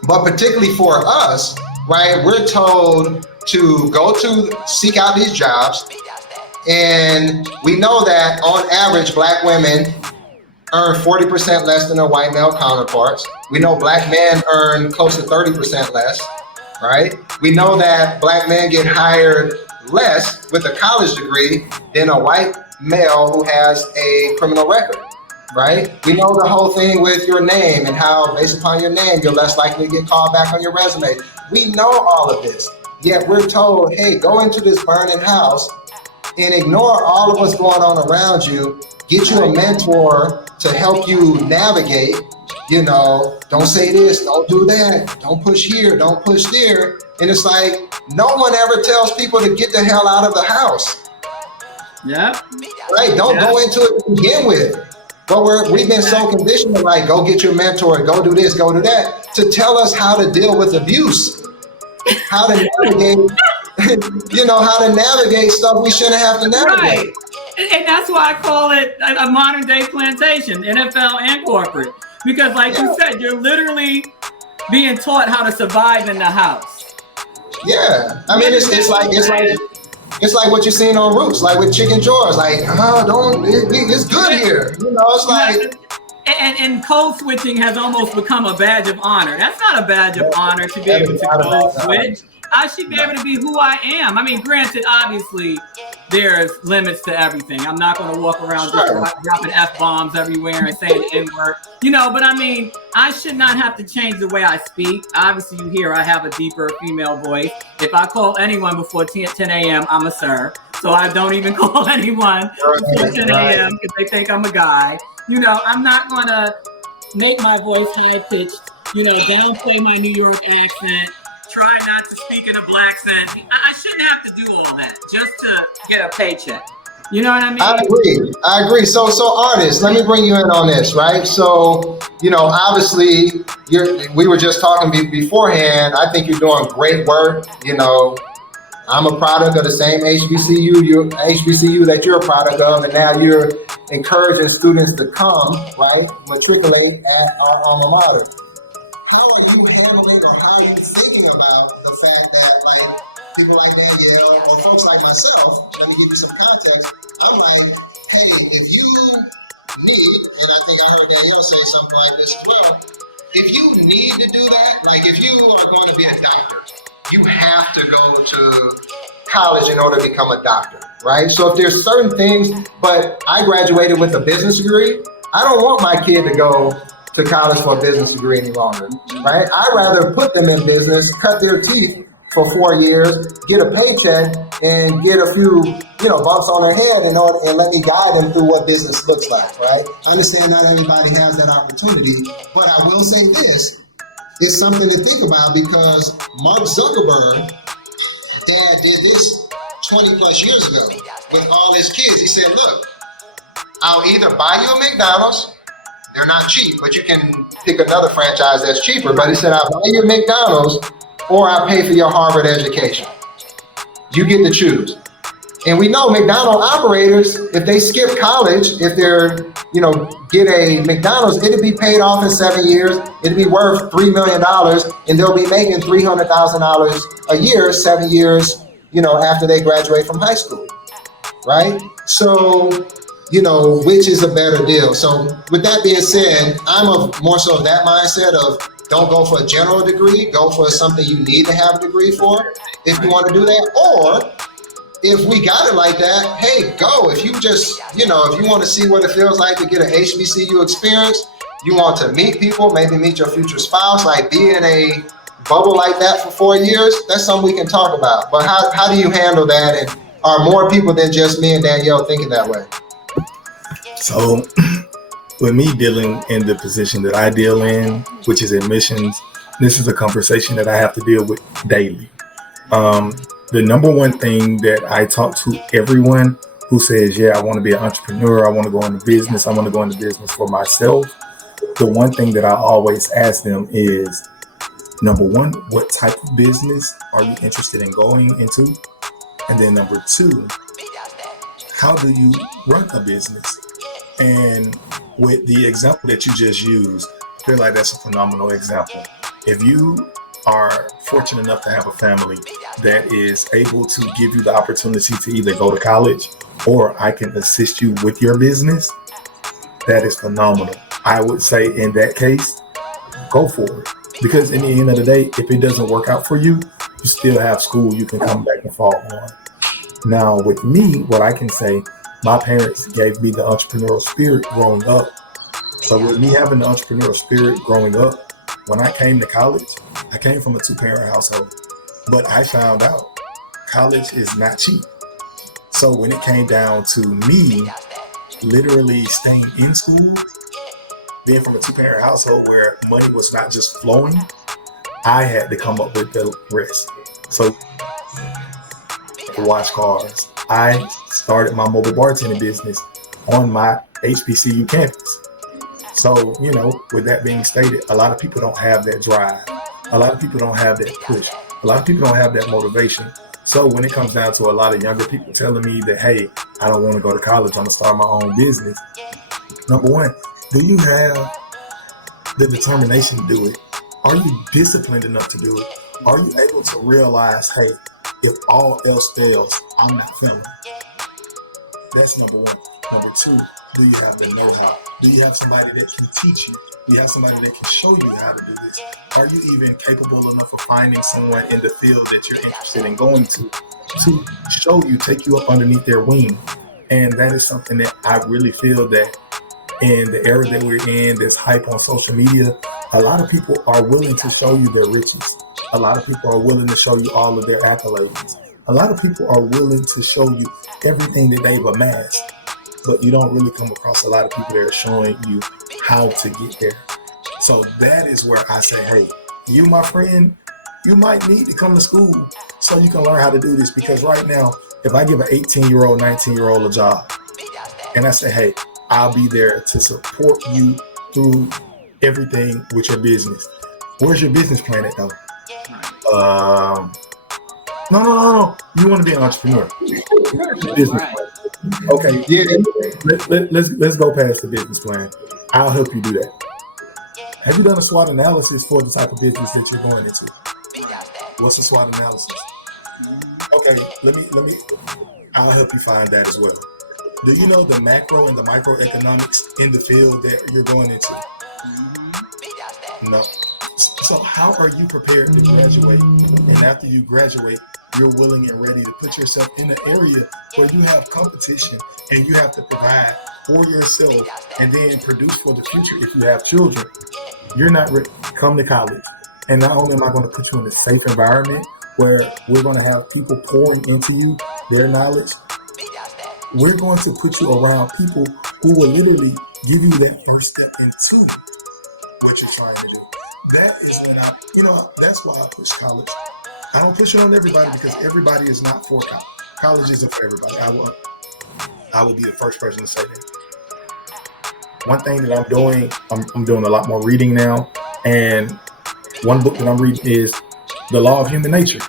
but particularly for us, right, we're told to seek out these jobs. And we know that on average, Black women earn 40% less than their white male counterparts. We know Black men earn close to 30% less, right? We know that Black men get hired less with a college degree than a white male who has a criminal record, right? We know the whole thing with your name and how based upon your name, you're less likely to get called back on your resume. We know all of this, yet we're told, hey, go into this burning house and ignore all of what's going on around you. Get you a mentor to help you navigate, don't say this, don't do that, don't push here, don't push there. And it's like, no one ever tells people to get the hell out of the house. Yeah. Right, don't go into it to begin with. But we've been so conditioned to like, go get your mentor, go do this, go do that, to tell us how to deal with abuse, how to navigate how to navigate stuff we shouldn't have to navigate. Right. And that's why I call it a modern day plantation, NFL and corporate. Because like you said, you're literally being taught how to survive in the house. Yeah. I mean, it's like It's like what you're seeing on Roots, like with Chicken George, like, it's good here. You know, it's like. And code switching has almost become a badge of honor. That's not a badge of honor to be able to code switch. I should be able to be who I am. I mean, granted, obviously, there's limits to everything. I'm not going to walk around just dropping F-bombs everywhere and saying the N-word, you know, but I mean, I should not have to change the way I speak. Obviously, you hear I have a deeper female voice. If I call anyone before 10 a.m., I'm a sir. So I don't even call anyone before 10 a.m. because they think I'm a guy. You know, I'm not going to make my voice high-pitched, you know, downplay my New York accent, try not to speak in a black accent. I shouldn't have to do all that just to get a paycheck. You know what I mean? I agree. So artists, let me bring you in on this, right? So, you know, obviously, we were just talking beforehand. I think you're doing great work. You know, I'm a product of the same HBCU that you're a product of, and now you're encouraging students to come, right, matriculate at our alma mater. How are you handling, or how are you thinking about the fact that, like, people like Danielle or folks like myself, let me give you some context, I'm like, hey, if you need, and I think I heard Danielle say something like this as well, if you need to do that, like if you are going to be a doctor, you have to go to college in order to become a doctor, right? So if there's certain things, but I graduated with a business degree, I don't want my kid to go to college for a business degree any longer, right? I'd rather put them in business, cut their teeth for 4 years, get a paycheck, and get a few, you know, bumps on their head and let me guide them through what business looks like, right? I understand not everybody has that opportunity, but I will say this, it's something to think about because Mark Zuckerberg, dad did this 20 plus years ago with all his kids. He said, look, I'll either buy you a McDonald's, they're not cheap, but you can pick another franchise that's cheaper. But he said, I'll buy you a McDonald's or I'll pay for your Harvard education. You get to choose. And we know McDonald's operators, if they skip college, if they're, you know, get a McDonald's, it'll be paid off in 7 years. It'll be worth $3 million and they'll be making $300,000 a year, 7 years, you know, after they graduate from high school, right? So, you know, which is a better deal? So with that being said, I'm more so of that mindset of don't go for a general degree, go for something you need to have a degree for if you want to do that. Or if we got it like that, hey, go. If you just, you know, if you want to see what it feels like to get an HBCU experience, you want to meet people, maybe meet your future spouse, like be in a bubble like that for 4 years, that's something we can talk about. But how do you handle that? And are more people than just me and Danielle thinking that way? So with me dealing in the position that I deal in, which is admissions, this is a conversation that I have to deal with daily. The number one thing that I talk to everyone who says, yeah, I want to be an entrepreneur, I want to go into business, I want to go into business for myself. The one thing that I always ask them is, number one, what type of business are you interested in going into? And then number two, how do you run a business? And with the example that you just used, I feel like that's a phenomenal example. If you are fortunate enough to have a family that is able to give you the opportunity to either go to college or I can assist you with your business, that is phenomenal. I would say in that case, go for it. Because in the end of the day, if it doesn't work out for you, you still have school you can come back and fall on. Now with me, what I can say, my parents gave me the entrepreneurial spirit growing up. So with me having the entrepreneurial spirit growing up, when I came to college, I came from a 2-parent household, but I found out college is not cheap. So when it came down to me literally staying in school, being from a 2-parent household where money was not just flowing, I had to come up with the rest. So wash cars. I started my mobile bartending business on my HBCU campus. So, you know, with that being stated, a lot of people don't have that drive. A lot of people don't have that push. A lot of people don't have that motivation. So when it comes down to a lot of younger people telling me that, hey, I don't want to go to college, I'm going to start my own business. Number one, do you have the determination to do it? Are you disciplined enough to do it? Are you able to realize, hey, if all else fails, I'm not failing. That's number one. Number two, do you have the know-how? Do you have somebody that can teach you? Do you have somebody that can show you how to do this? Are you even capable enough of finding someone in the field that you're interested in going to show you, take you up underneath their wing? And that is something that I really feel that in the era that we're in, this hype on social media, a lot of people are willing to show you their riches. A lot of people are willing to show you all of their accolades. A lot of people are willing to show you everything that they've amassed, but you don't really come across a lot of people that are showing you how to get there. So that is where I say, hey, you, my friend, you might need to come to school so you can learn how to do this. Because right now, if I give an 18-year-old, 19-year-old a job, and I say, hey, I'll be there to support you through everything with your business. Where's your business plan at, though? No. You want to be an entrepreneur. Business plan. Okay. Yeah. Let's go past the business plan. I'll help you do that. Have you done a SWOT analysis for the type of business that you're going into? What's a SWOT analysis? Okay. Let me. I'll help you find that as well. Do you know the macro and the microeconomics in the field that you're going into? No. So how are you prepared to graduate? And after you graduate, you're willing and ready to put yourself in an area where you have competition and you have to provide for yourself and then produce for the future if you have children. You're not ready. Come to college. And not only am I going to put you in a safe environment where we're going to have people pouring into you their knowledge, we're going to put you around people who will literally give you that first step into what you're trying to do. That is when that's why I push college. I don't push it on everybody because everybody is not for college. College isn't for everybody. I will be the first person to say that. One thing that I'm doing a lot more reading now, and one book that I'm reading is The Law of Human Nature.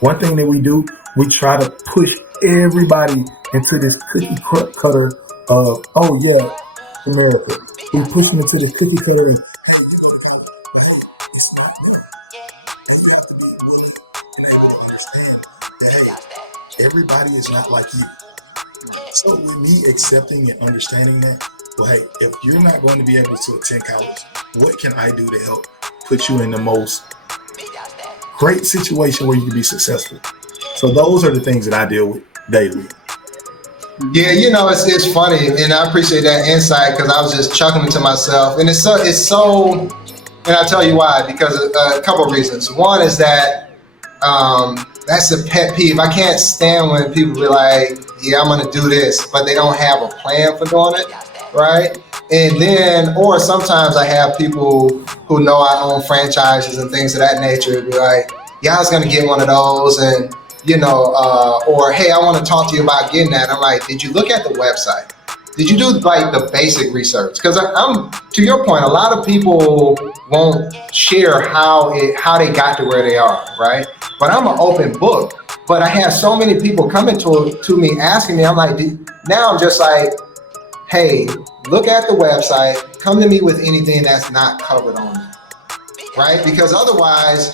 One thing that we do, we try to push everybody into this cookie cutter of, oh yeah, America. We push them into this cookie cutter. Everybody is not like you. So with me accepting and understanding that, well, hey, if you're not going to be able to attend college, what can I do to help put you in the most great situation where you can be successful? So those are the things that I deal with daily. Yeah, it's funny, and I appreciate that insight because I was just chuckling to myself, and it's so, and I'll tell you why, because a couple of reasons. One is that that's a pet peeve. I can't stand when people be like, yeah, I'm going to do this, but they don't have a plan for doing it, right? And then, or sometimes I have people who know I own franchises and things of that nature be like, yeah, I was going to get one of those, and or hey, I want to talk to you about getting that. I'm like, did you look at the website? Did you do like the basic research? Because I'm to your point, a lot of people won't share how they got to where they are, right? But I'm an open book. But I have so many people coming to me asking me. I'm like, now I'm just like, hey, look at the website. Come to me with anything that's not covered on it, right? Because otherwise,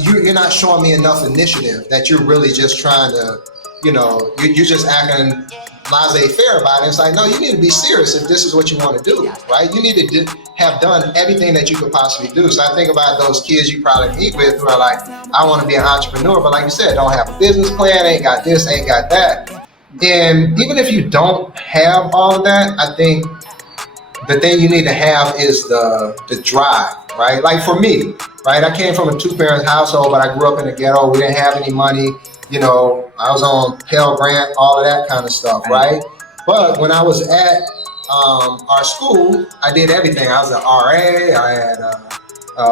you're not showing me enough initiative that you're really just trying to, you're just acting laissez-faire about it. It's like, no, you need to be serious if this is what you want to do, right? You need to have done everything that you could possibly do. So I think about those kids you probably meet with who are like, I want to be an entrepreneur, but like you said, don't have a business plan, ain't got this, ain't got that. And even if you don't have all of that, I think the thing you need to have is the drive, right? Like for me, right? I came from a 2-parent household, but I grew up in the ghetto. We didn't have any money. I was on Pell Grant, all of that kind of stuff, right? But when I was at our school, I did everything. I was an RA. I had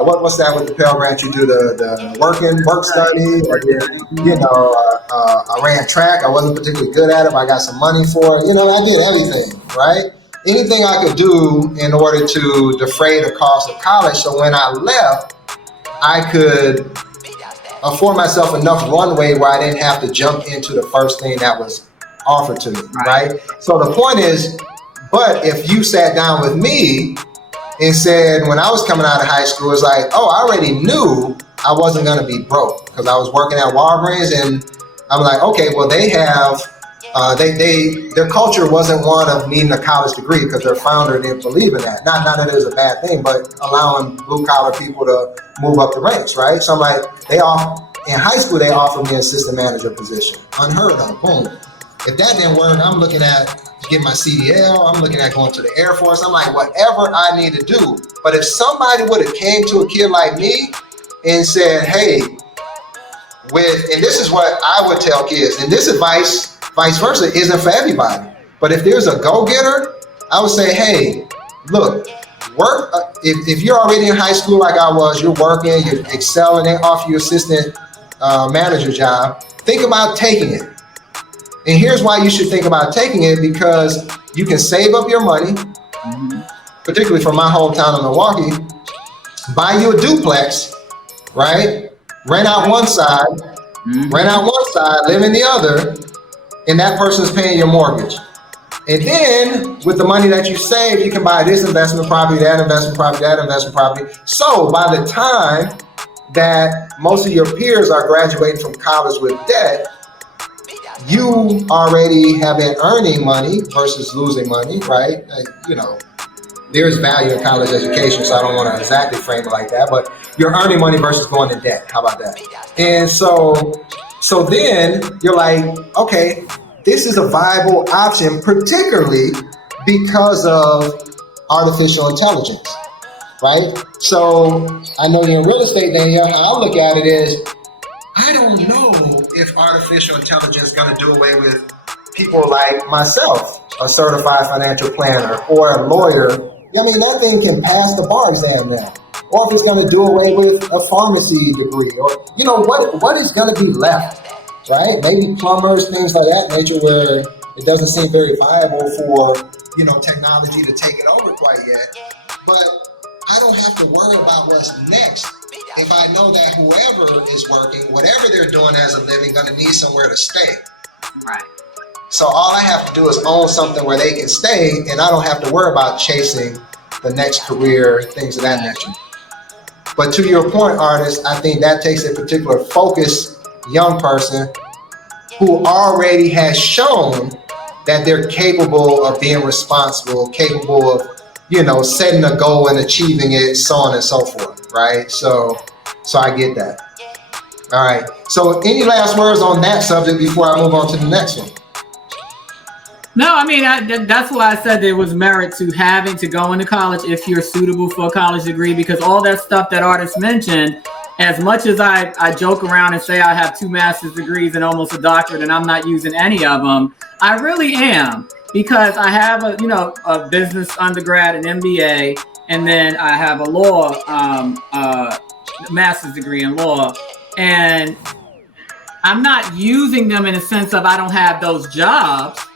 what's that with the Pell Grant? You do the work study, or I ran track. I wasn't particularly good at it, but I got some money for it. I did everything, right? Anything I could do in order to defray the cost of college. So when I left, I could afford myself enough runway where I didn't have to jump into the first thing that was offered to me, right? So the point is, but if you sat down with me and said, when I was coming out of high school, it's like, oh, I already knew I wasn't going to be broke because I was working at Walgreens, and I'm like, okay, well, they have, their culture wasn't one of needing a college degree because their founder didn't believe in that. Not that it was a bad thing, but allowing blue collar people to move up the ranks, right? So I'm like, in high school, they offered me an assistant manager position. Unheard of, boom. If that didn't work, I'm looking at getting my CDL, I'm looking at going to the Air Force. I'm like, whatever I need to do. But if somebody would have came to a kid like me and said, hey, and this is what I would tell kids, and this advice, vice versa, isn't for everybody. But if there's a go-getter, I would say, hey, look, work. If you're already in high school like I was, you're working, you're excelling, they offer you assistant manager job, think about taking it. And here's why you should think about taking it, because you can save up your money, particularly from my hometown of Milwaukee, buy you a duplex, right? Rent out one side, live in the other, and that person's paying your mortgage. And then with the money that you save, you can buy this investment property, that investment property, that investment property. So by the time that most of your peers are graduating from college with debt, you already have been earning money versus losing money, right? There's value in college education, so I don't want to exactly frame it like that, but you're earning money versus going in debt. How about that? And so then you're like, okay, this is a viable option, particularly because of artificial intelligence, right? So I know you're in real estate, Danielle. How I look at it is, I don't know if artificial intelligence is going to do away with people like myself, a certified financial planner or a lawyer. I mean, that thing can pass the bar exam now. Or if it's going to do away with a pharmacy degree, or, what is going to be left, right? Maybe plumbers, things like that nature, where it doesn't seem very viable for, technology to take it over quite yet. But I don't have to worry about what's next if I know that whoever is working, whatever they're doing as a living, going to need somewhere to stay. Right. So all I have to do is own something where they can stay, and I don't have to worry about chasing the next career, things of that nature. But to your point, artist, I think that takes a particular focused young person who already has shown that they're capable of being responsible, capable of, setting a goal and achieving it, so on and so forth, right? So I get that. All right. So any last words on that subject before I move on to the next one? No, I mean, that's why I said there was merit to having to go into college if you're suitable for a college degree, because all that stuff that artists mentioned, as much as I joke around and say I have 2 master's degrees and almost a doctorate and I'm not using any of them, I really am, because I have a business undergrad, an MBA, and then I have a law, master's degree in law, and I'm not using them in a sense of I don't have those jobs.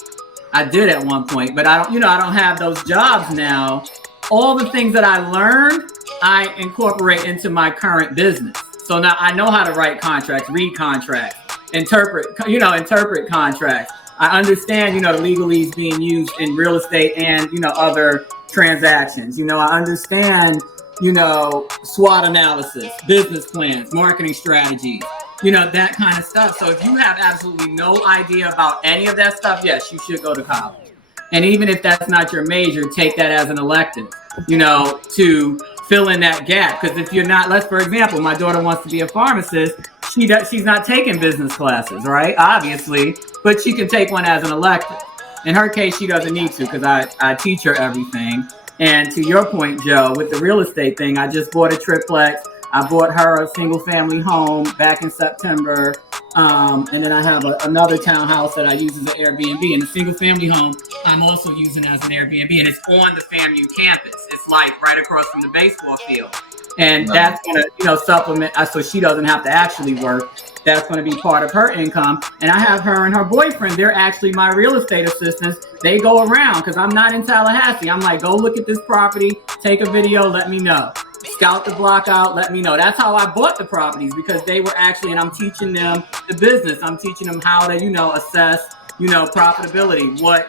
I did at one point, but I don't have those jobs now. All the things that I learned, I incorporate into my current business. So now I know how to write contracts, read contracts, interpret contracts. I understand, the legalese being used in real estate and, other transactions. I understand, SWOT analysis, business plans, marketing strategies, that kind of stuff. So if you have absolutely no idea about any of that stuff, yes, you should go to college. And even if that's not your major, take that as an elective, to fill in that gap. Because if you're not, for example, my daughter wants to be a pharmacist. She's not taking business classes, right? Obviously, but she can take one as an elective. In her case, she doesn't need to, because I teach her everything. And to your point, Joe, with the real estate thing, I just bought a triplex. I bought her a single family home back in September. And then I have another townhouse that I use as an Airbnb. And the single family home, I'm also using as an Airbnb. And it's on the FAMU campus. It's like right across from the baseball field. And that's going to, supplement, so she doesn't have to actually work. That's going to be part of her income. And I have her and her boyfriend. They're actually my real estate assistants. They go around because I'm not in Tallahassee. I'm like, go look at this property, take a video, let me know. Scout the block out, let me know. That's how I bought the properties, because they were actually, and I'm teaching them the business. I'm teaching them how to, assess profitability. What,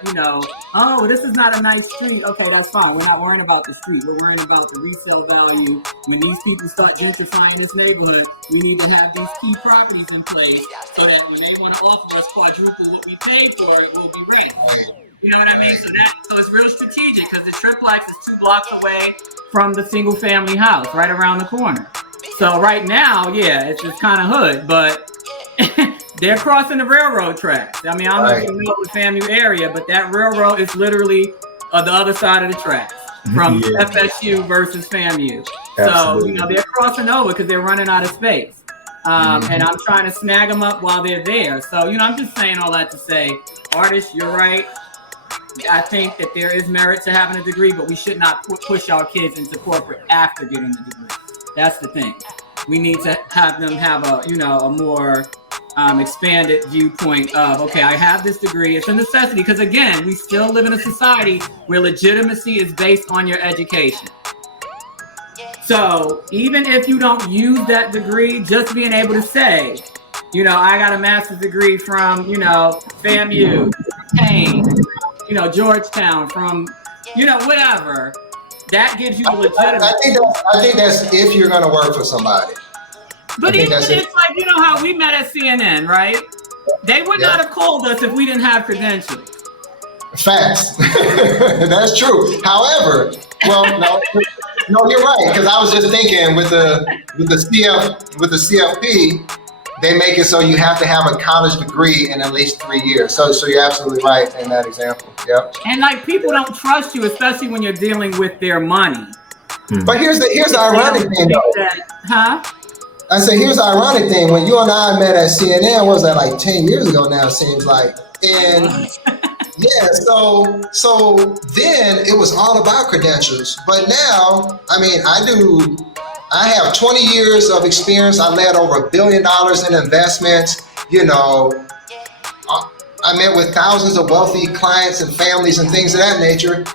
oh, this is not a nice street. Okay, that's fine. We're not worrying about the street. We're worrying about the resale value. When these people start gentrifying this neighborhood, we need to have these key properties in place so that when they want to offer us quadruple what we paid for it, we'll be ready. You know what I mean? So it's real strategic because the triplex is 2 blocks away from the single family house right around the corner. So right now, yeah, it's just kind of hood, but they're crossing the railroad tracks. I mean, I don't know if you know the FAMU area, but that railroad is literally the other side of the tracks from FSU versus FAMU. Absolutely. So, they're crossing over because they're running out of space. And I'm trying to snag them up while they're there. So, I'm just saying all that to say, artists, you're right. I think that there is merit to having a degree, but we should not push our kids into corporate after getting the degree. That's the thing. We need to have them have a more expanded viewpoint of, okay, I have this degree. It's a necessity because, again, we still live in a society where legitimacy is based on your education. So even if you don't use that degree, just being able to say, I got a master's degree from, FAMU, Payne, Georgetown, from, whatever. That gives you the legitimacy. I think that's if you're going to work for somebody. But even it's like, how we met at CNN, right? They would not have called us if we didn't have credentials. Facts. That's true. However, no, you're right. Because I was just thinking with the CFP, they make it so you have to have a college degree in at least 3 years. So you're absolutely right in that example. Yep. And people don't trust you, especially when you're dealing with their money. But here's the ironic thing, though. I say, here's the ironic thing. When you and I met at CNN, what was that, like 10 years ago now, it seems like. And yeah, so then it was all about credentials. But now, I mean, I have 20 years of experience. I led over $1 billion in investments. I met with thousands of wealthy clients and families and things of that nature.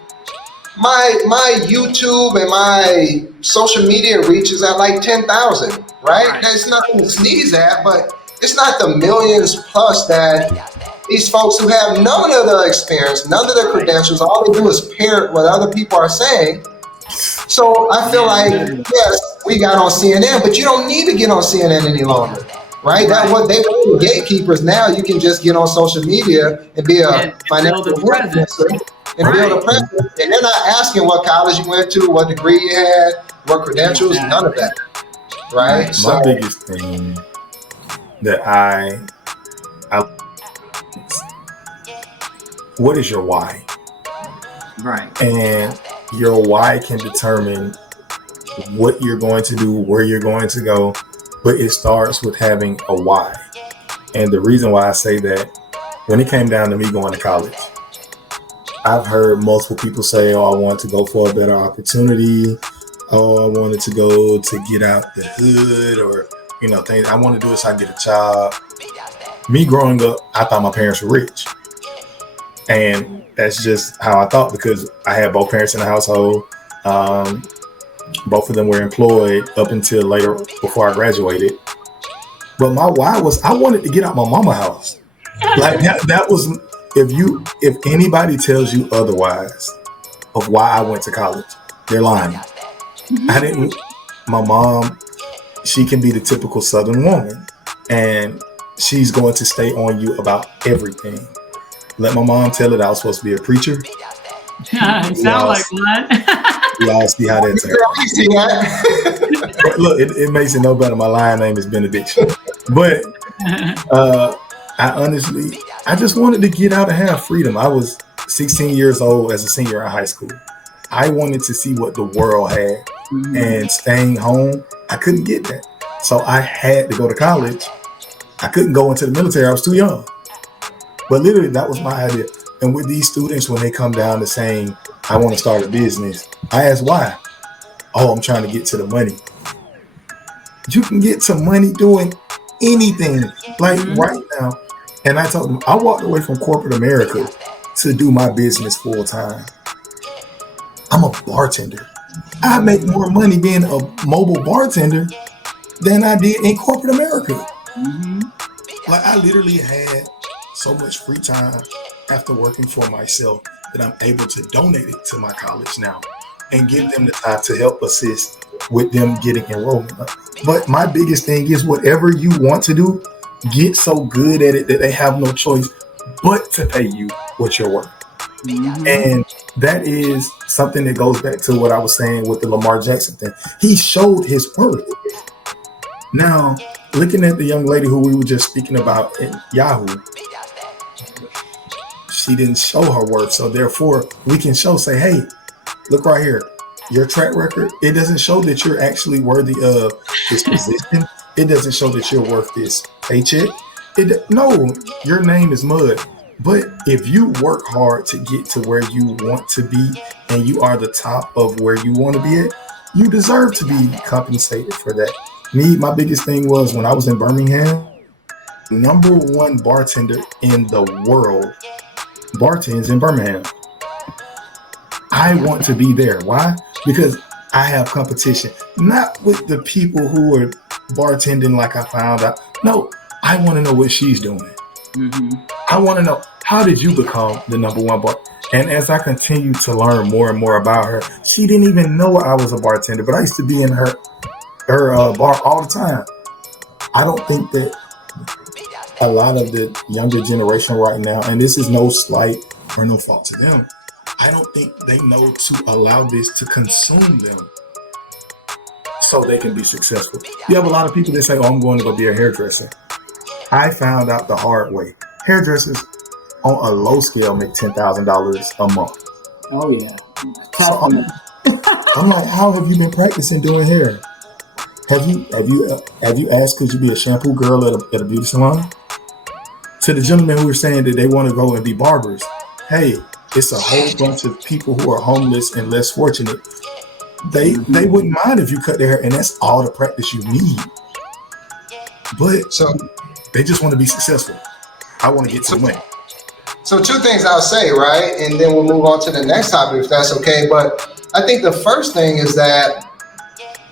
My YouTube and my social media reach is at like 10,000, right? That's nothing to sneeze at, but it's not the millions plus that these folks who have none of the experience, none of the credentials, all they do is parrot what other people are saying. So I feel like, yes, we got on CNN, but you don't need to get on CNN any longer, right? That's what they were the gatekeepers. Now you can just get on social media and be a financial influencer and build a presence. And they're not asking what college you went to, what degree you had, what credentials, none of that, right? My biggest thing that I what is your why? Right. And your why can determine what you're going to do, where you're going to go, but it starts with having a why. And the reason why I say that, when it came down to me going to college, I've heard multiple people say, I want to go for a better opportunity. I wanted to go to get out the hood, or, things. I want to do this so I get a job. Me growing up, I thought my parents were rich. And that's just how I thought, because I had both parents in the household. Both of them were employed up until later, before I graduated. But my why was I wanted to get out my mama house. Like that was, if anybody tells you otherwise of why I went to college, they're lying. I didn't. My mom, she can be the typical Southern woman, and she's going to stay on you about everything. Let my mom tell it I was supposed to be a preacher. Sound like one. Y'all see how that turned. Look, it makes it no better. My lion name is Benediction. But I just wanted to get out and have freedom. I was 16 years old as a senior in high school. I wanted to see what the world had. And staying home, I couldn't get that. So I had to go to college. I couldn't go into the military. I was too young. But literally, that was my idea. And with these students, when they come down to saying, I want to start a business, I ask why. Oh, I'm trying to get to the money. You can get to money doing anything, like right now. And I told them, I walked away from corporate America to do my business full time. I'm a bartender. I make more money being a mobile bartender than I did in corporate America. Like, I literally had so much free time after working for myself that I'm able to donate it to my college now and give them the time to help assist with them getting enrollment. But my biggest thing is whatever you want to do, get so good at it that they have no choice but to pay you what you're worth. Mhm. And that is something that goes back to what I was saying with the Lamar Jackson thing. He showed his worth. Now, looking at the young lady who we were just speaking about in Yahoo, she didn't show her worth. So therefore, we can say, hey, look right here. Your track record, it doesn't show that you're actually worthy of this position. It doesn't show that you're worth this paycheck. No, your name is mud. But if you work hard to get to where you want to be and you are the top of where you want to be at, you deserve to be compensated for that. My biggest thing was when I was in Birmingham, number one bartender in the world bartends in Birmingham. I want to be there. Why? Because I have competition, not with the people who are bartending like I found out. No, I want to know what she's doing. Mm-hmm. I want to know, how did you become the number one bar? And as I continue to learn more and more about her, she didn't even know I was a bartender, but I used to be in her bar all the time. I don't think that a lot of the younger generation right now, and this is no slight or no fault to them, I don't think they know to allow this to consume them so they can be successful. You have a lot of people that say, oh, I'm going to go be a hairdresser. I found out the hard way. Hairdressers on a low scale make $10,000 a month. Oh, yeah. So I'm like, how have you been practicing doing hair? Have you asked, could you be a shampoo girl at a beauty salon? To the gentlemen who are saying that they want to go and be barbers, hey, it's a whole bunch of people who are homeless and less fortunate. They wouldn't mind if you cut their hair, and that's all the practice you need. But So they just want to be successful. I want to get to the win. So two things I'll say, right? And then we'll move on to the next topic if that's okay. But I think the first thing is that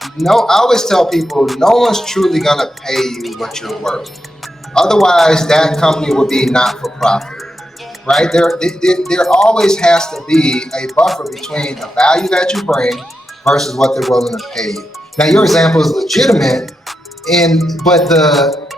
I always tell people no one's truly going to pay you what you're worth. Otherwise, that company would be not for profit, right? There always has to be a buffer between the value that you bring versus what they're willing to pay you. Now, your example is legitimate, but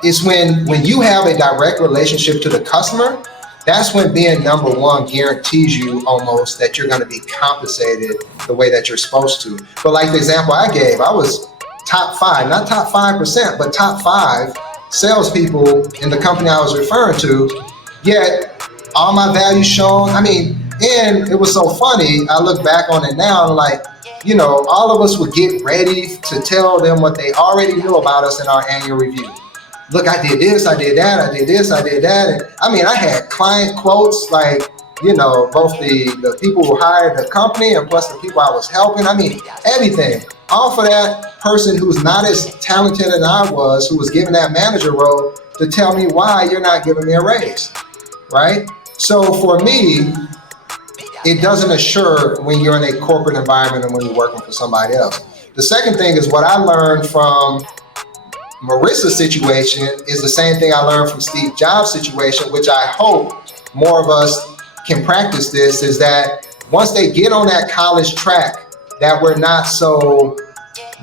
it's when you have a direct relationship to the customer, that's when being number one guarantees you almost that you're going to be compensated the way that you're supposed to. But like the example I gave, I was top 5, not top 5%, but top 5 salespeople in the company I was referring to, yet all my value shown. I mean, and it was so funny. I look back on it now and like, all of us would get ready to tell them what they already knew about us in our annual review. Look, I did this, I did that, I did this, I did that. And I mean, I had client quotes like, both the people who hired the company and plus the people I was helping. I mean, everything. All for that person who's not as talented as I was, who was given that manager role, to tell me why you're not giving me a raise, right? So for me, it doesn't assure when you're in a corporate environment and when you're working for somebody else. The second thing is what I learned from Marissa's situation is the same thing I learned from Steve Jobs' situation, which I hope more of us can practice this, is that once they get on that college track, that we're not so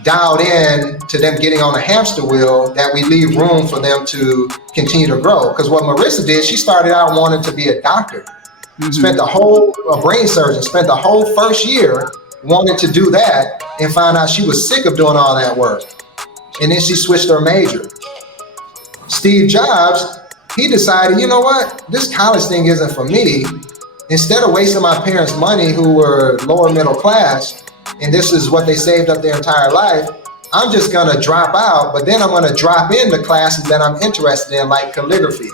dialed in to them getting on a hamster wheel that we leave room for them to continue to grow. Because what Marissa did, she started out wanting to be a doctor. Spent a brain surgeon, spent the whole first year wanting to do that and found out she was sick of doing all that work. And then she switched her major. Steve Jobs, he decided, you know what? This college thing isn't for me. Instead of wasting my parents' money who were lower middle class, and this is what they saved up their entire life, I'm just gonna drop out, but then I'm gonna drop into classes that I'm interested in, like calligraphy.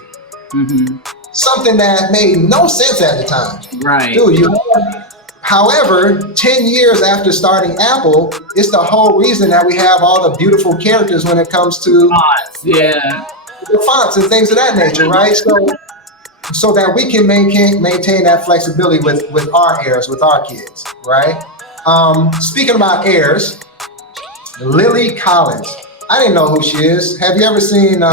Something that made no sense at the time. Right. Dude, however, 10 years after starting Apple, it's the whole reason that we have all the beautiful characters when it comes to the fonts and things of that nature, right? So that we can maintain that flexibility with our heirs, with our kids, right? Speaking about heirs, Lily Collins. I didn't know who she is. Have you ever seen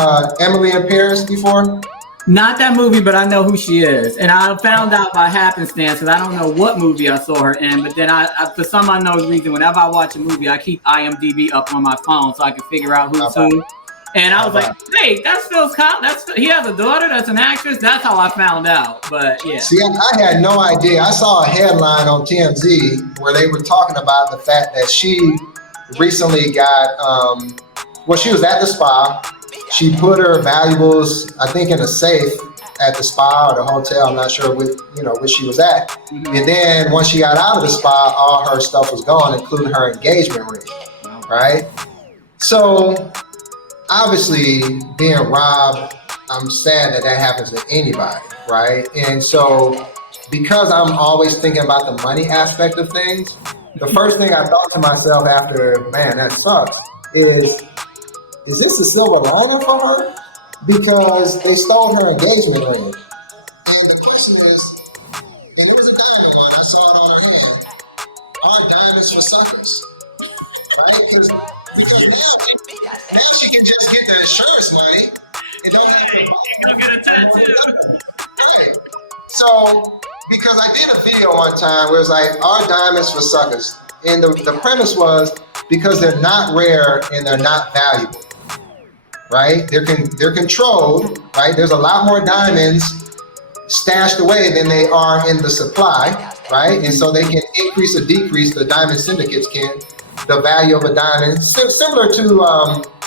Emily in Paris before? Not that movie, but I know who she is. And I found out by happenstance, because I don't know what movie I saw her in, but then I for some unknown reason, whenever I watch a movie, I keep IMDb up on my phone so I can figure out who's who. And I was like, hey, that's Phil Scott. He has a daughter that's an actress. That's how I found out. But yeah. See, I had no idea. I saw a headline on TMZ where they were talking about the fact that she recently got, she was at the spa. She put her valuables, I think, in a safe at the spa or the hotel. I'm not sure which she was at. Mm-hmm. And then once she got out of the spa, all her stuff was gone, including her engagement ring, right? So obviously being robbed, I'm sad that happens to anybody, right? And so because I'm always thinking about the money aspect of things, the first thing I thought to myself after, man, that sucks, is this a silver lining for her? Because they stole her engagement ring. And the question is, and it was a diamond one, I saw it on her hand, are diamonds for suckers? Right? Because now she can just get the insurance money and don't have to go get a tattoo. Right. So, because I did a video one time where it was like, are diamonds for suckers? And the premise was because they're not rare and they're not valuable. Right? They're controlled, right? There's a lot more diamonds stashed away than they are in the supply, right? And so they can increase or decrease, the diamond syndicates can, the value of a diamond, similar to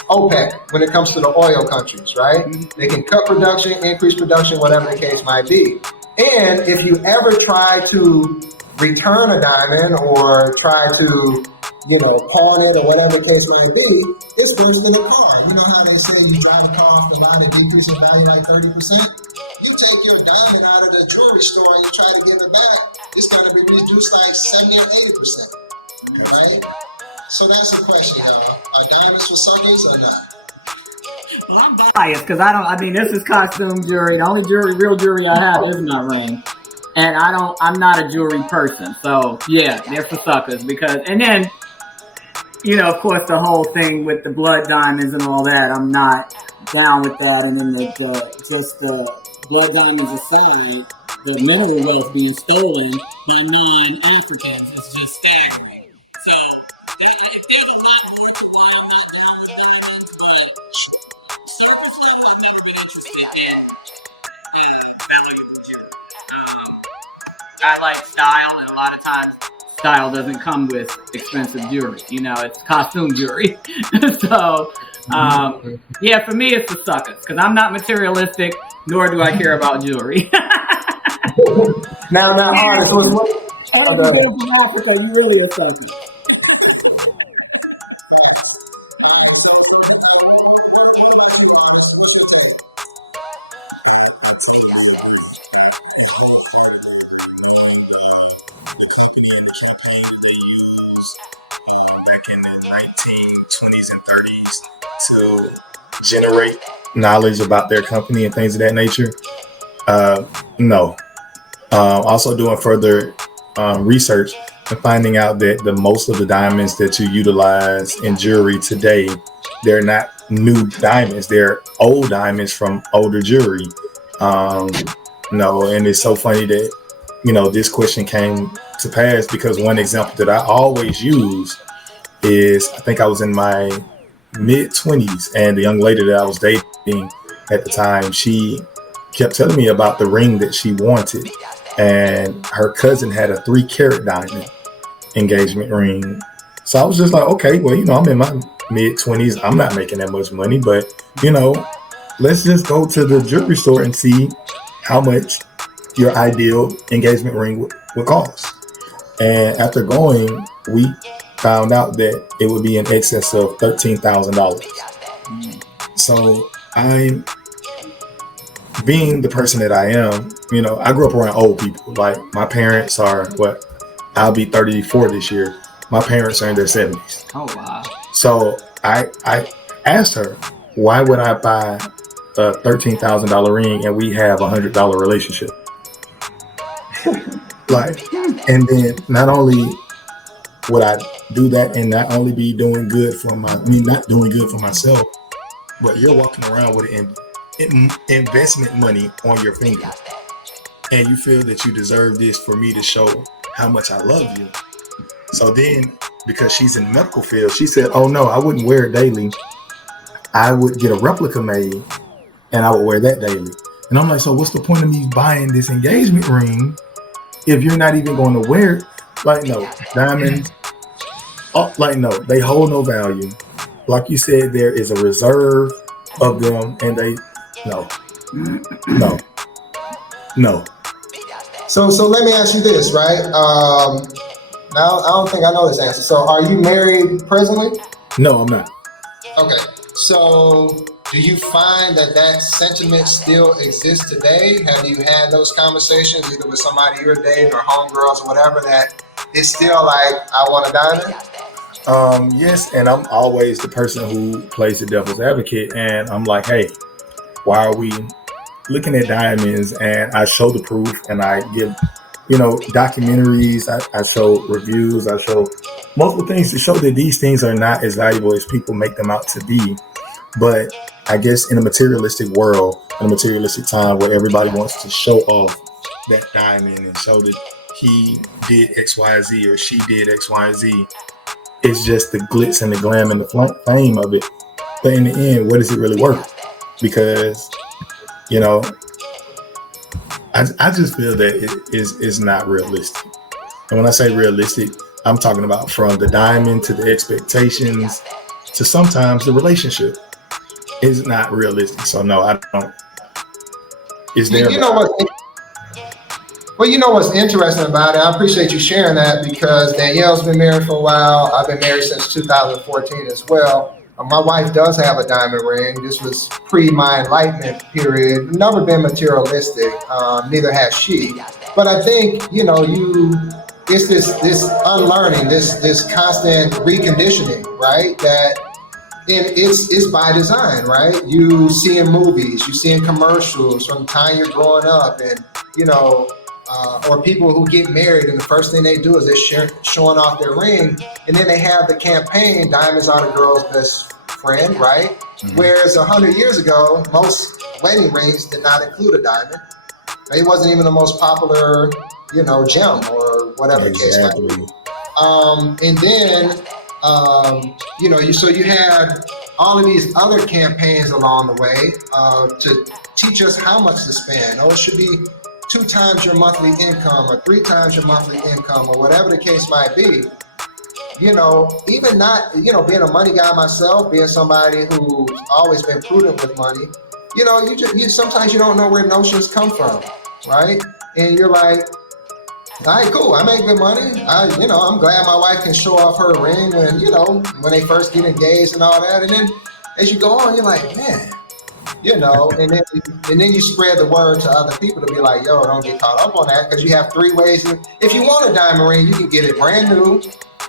OPEC when it comes to the oil countries, right? They can cut production, increase production, whatever the case might be. And if you ever try to return a diamond or try to pawn it or whatever the case might be, it's worse than a car. You know how they say you drive a car off the lot and decrease in value like 30%? You take your diamond out of the jewelry store and you try to give it back, it's going to be reduced like 70 or 80%. Right? So that's the question now. Are diamonds for suckers or not? Well, I'm biased because this is costume jewelry. The only real jewelry I have is my ring. And I'm not a jewelry person. So yeah, they're for suckers and then, of course, the whole thing with the blood diamonds and all that, I'm not down with that. And then the blood diamonds aside, the mineral wealth being stolen by non-Africans is just staggering. So, if they don't I like style, and a lot of times style doesn't come with expensive jewelry. It's costume jewelry. So, yeah, for me, it's the suckers because I'm not materialistic, nor do I care about jewelry. Now, artist, to generate knowledge about their company and things of that nature? No. Also doing further research and finding out that the most of the diamonds that you utilize in jewelry today, they're not new diamonds. They're old diamonds from older jewelry. No, and it's so funny that, this question came to pass because one example that I always use is, I think I was in my mid-20s and the young lady that I was dating at the time, she kept telling me about the ring that she wanted, and her cousin had a 3-carat diamond engagement ring. So I was just like, okay, well, I'm in my mid-20s, I'm not making that much money, but let's just go to the jewelry store and see how much your ideal engagement ring would cost. And after going, we found out that it would be in excess of $13,000. So I'm, being the person that I am, I grew up around old people. Like, my parents are I'll be 34 this year. My parents are in their 70s. Oh, wow. So I asked her, why would I buy a $13,000 ring and we have a $100 relationship? And then not only would I do that and not only be doing good for not doing good for myself, but you're walking around with it investment money on your finger, and you feel that you deserve this for me to show how much I love you. So then, because she's in the medical field, she said, oh no, I wouldn't wear it daily. I would get a replica made and I would wear that daily. And I'm like, so what's the point of me buying this engagement ring if you're not even going to wear it? Like, no, diamonds, like, no, they hold no value. Like you said, there is a reserve of them, and they, no. So let me ask you this, right? Now, I don't think I know this answer. So are you married presently? No, I'm not. Okay. So do you find that sentiment still exists today? Have you had those conversations either with somebody you're dating or homegirls or whatever that it's still like, I want a diamond? Yes, and I'm always the person who plays the devil's advocate, and I'm like, hey, why are we looking at diamonds? And I show the proof, and I give, documentaries, I show reviews, I show multiple things to show that these things are not as valuable as people make them out to be. But I guess in a materialistic world, in a materialistic time where everybody wants to show off that diamond and show that he did X, Y, Z, or she did X, Y, Z, it's just the glitz and the glam and the fame of it. But in the end, what is it really worth? Because, I just feel that it is not realistic. And when I say realistic, I'm talking about from the diamond to the expectations to sometimes the relationship is not realistic. So no, I don't. Is there? Well, you know what's interesting about it? I appreciate you sharing that because Danielle's been married for a while. I've been married since 2014 as well. My wife does have a diamond ring. This was pre my enlightenment period. Never been materialistic. Neither has she. But I think, it's this unlearning, this constant reconditioning, right? That it's by design, right? You see in movies, you see in commercials from the time you're growing up, and or people who get married and the first thing they do is they're showing off their ring, and then they have the campaign, diamonds are the girl's best friend, right? Mm-hmm. Whereas 100 years ago, most wedding rings did not include a diamond. It wasn't even the most popular, gem or whatever the case might be. And then, so you had all of these other campaigns along the way to teach us how much to spend. Oh, it should be 2 times your monthly income or 3 times your monthly income or whatever the case might be. Even not, being a money guy myself, being somebody who's always been prudent with money, sometimes you don't know where notions come from, right? And you're like, all right, cool, I make good money. I'm glad my wife can show off her ring when they first get engaged and all that. And then as you go on, you're like, man, and then you spread the word to other people to be like, yo, don't get caught up on that, because you have 3 ways. If you want a diamond ring, you can get it brand new,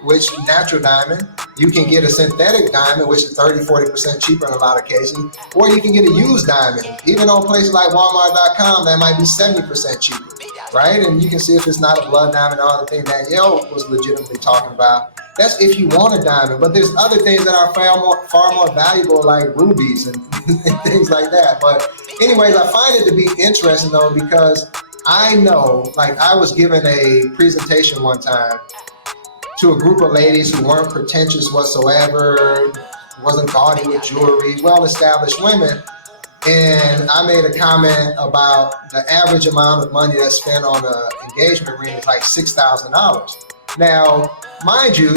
which natural diamond. You can get a synthetic diamond, which is 30-40% cheaper in a lot of cases, or you can get a used diamond. Even on places like Walmart.com, that might be 70% cheaper, right? And you can see if it's not a blood diamond and all the things Danielle was legitimately talking about. That's if you want a diamond, but there's other things that are far more valuable, like rubies and things like that. But anyways, I find it to be interesting though, because I know, like, I was given a presentation one time to a group of ladies who weren't pretentious whatsoever, wasn't gaudy with jewelry, well-established women. And I made a comment about the average amount of money that's spent on an engagement ring is like $6,000. Now, mind you,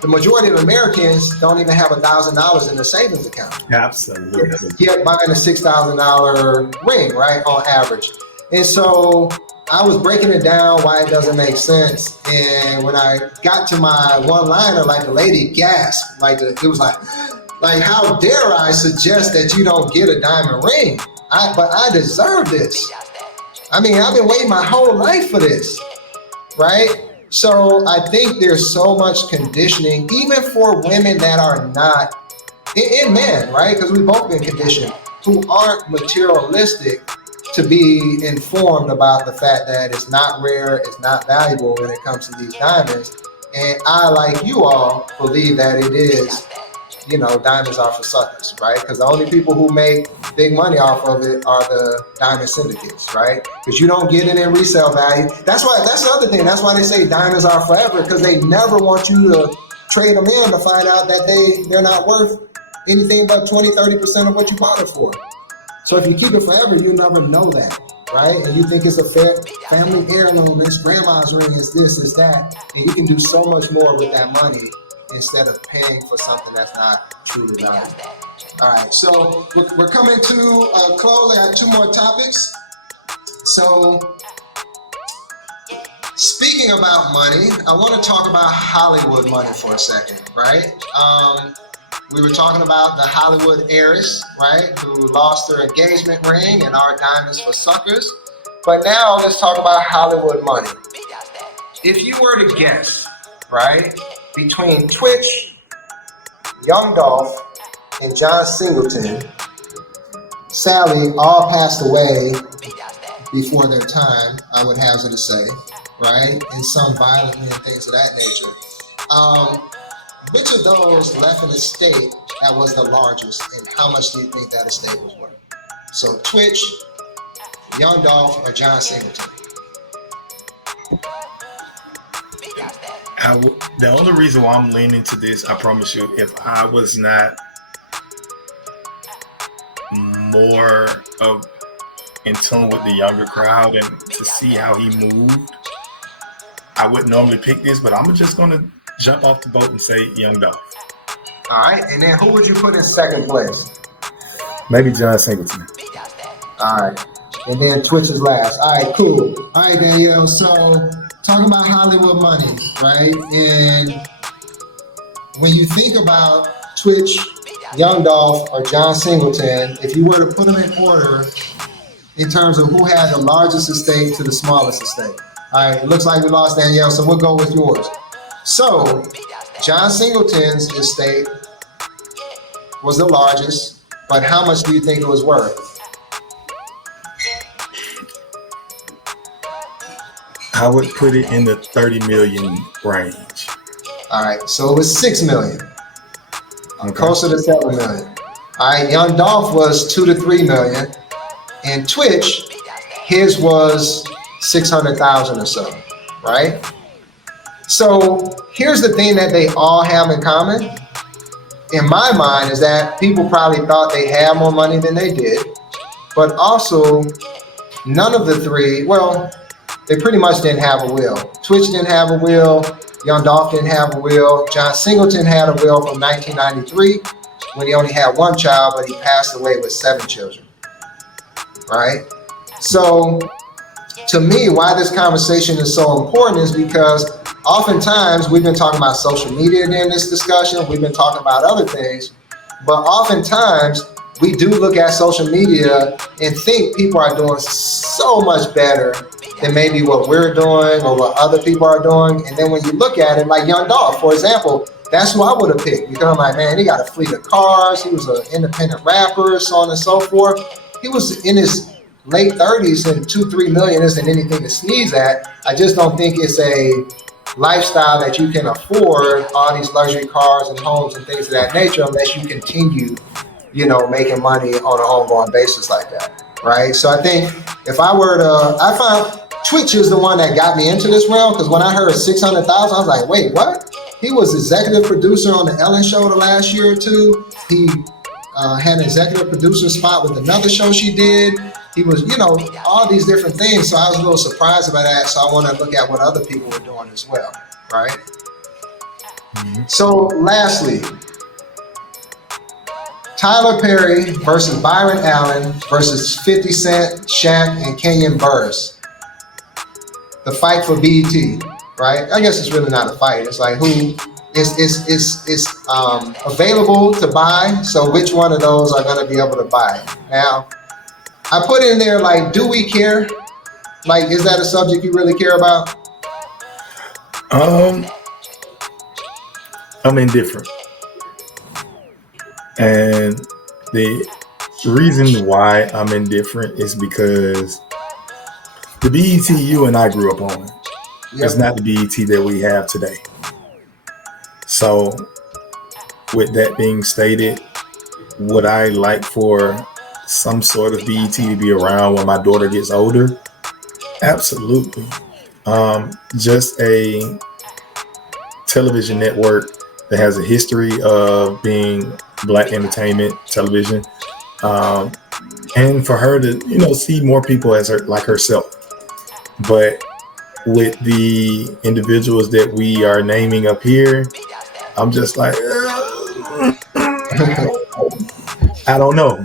the majority of Americans don't even have $1,000 in their savings account. Absolutely. Yet buying a $6,000 ring, right, on average. And so I was breaking it down why it doesn't make sense. And when I got to my one-liner, like, the lady gasped. Like, it was like, how dare I suggest that you don't get a diamond ring? But I deserve this. I mean, I've been waiting my whole life for this, right? So I think there's so much conditioning, even for women that are not, and men, right? Because we've both been conditioned, who aren't materialistic, to be informed about the fact that it's not rare, it's not valuable when it comes to these diamonds. And I, like you all, believe that it is, diamonds are for suckers, right? Because the only people who make big money off of it are the diamond syndicates, right? Because you don't get it in resale value. That's the other thing. That's why they say diamonds are forever, because they never want you to trade them in to find out that they're not worth anything but 20-30% of what you bought it for. So if you keep it forever, you never know that, right? And you think it's a family heirloom, it's grandma's ring, it's this, it's that. And you can do so much more with that money instead of paying for something that's not truly valuable. All right, so we're coming to a close. I got 2 more topics. So speaking about money, I want to talk about Hollywood money for a second, right? We were talking about the Hollywood heiress, right, who lost her engagement ring and our diamonds for suckers. But now let's talk about Hollywood money. If you were to guess, right, between Twitch, Young Dolph, and John Singleton, sadly, all passed away before their time, I would hazard to say, right, and some violently and things of that nature. Which of those left an estate that was the largest, and how much do you think that estate was worth? So Twitch, Young Dolph, or John Singleton? The only reason why I'm leaning to this, I promise you, if I was not more of in tune with the younger crowd and to see how he moved, I wouldn't normally pick this, but I'm just going to jump off the boat and say Young Dolph. All right, and then who would you put in second place? Maybe John Singleton. All right, and then Twitch is last. All right, cool. All right, Danielle, so talking about Hollywood money, right? And when you think about Twitch, Young Dolph, or John Singleton, if you were to put them in order in terms of who had the largest estate to the smallest estate. All right, it looks like we lost Danielle, so we'll go with yours. So, John Singleton's estate was the largest, but how much do you think it was worth? I would put it in the 30 million range. All right, so it was 6 million, Okay. closer to 7 million. All right, Young Dolph was 2 to 3 million, and Twitch, his was 600,000 or so, right? So here's the thing that they all have in common, in my mind, is that people probably thought they had more money than they did, but also none of the three, well, they pretty much didn't have a will. Twitch didn't have a will, Young Dolph didn't have a will, John Singleton had a will from 1993 when he only had 1 child, but he passed away with 7 children, right? So to me, why this conversation is so important is because oftentimes we've been talking about social media during this discussion, we've been talking about other things, but oftentimes we do look at social media and think people are doing so much better than maybe what we're doing or what other people are doing. And then when you look at it, like Young Dolph, for example, that's who I would have picked, because I'm like, man, he got a fleet of cars, he was an independent rapper, so on and so forth. He was in his late 30s, and 2-3 million isn't anything to sneeze at. I just don't think it's a lifestyle that you can afford, all these luxury cars and homes and things of that nature, unless you continue, making money on an ongoing basis like that, right? So I think if I were to, I found Twitch is the one that got me into this realm, because when I heard 600,000, I was like, wait, what? He was executive producer on the Ellen Show the last year or two. He had an executive producer spot with another show she did. He was, all these different things. So I was a little surprised about that. So I want to look at what other people were doing as well, right? Mm-hmm. So lastly, Tyler Perry versus Byron Allen versus 50 Cent, Shaq, and Kenyon Burris. The fight for BET, right? I guess it's really not a fight. It's like who is available to buy. So which one of those are going to be able to buy? Now, I put in there, like, do we care? Like, is that a subject you really care about? I'm indifferent. And the reason why I'm indifferent is because the BET you and I grew up on is not the BET that we have today. So with that being stated, would I like for some sort of BET to be around when my daughter gets older? Absolutely. Just a television network that has a history of being Black entertainment television, and for her to see more people as her like herself. But with the individuals that we are naming up here, I'm just like, I don't know.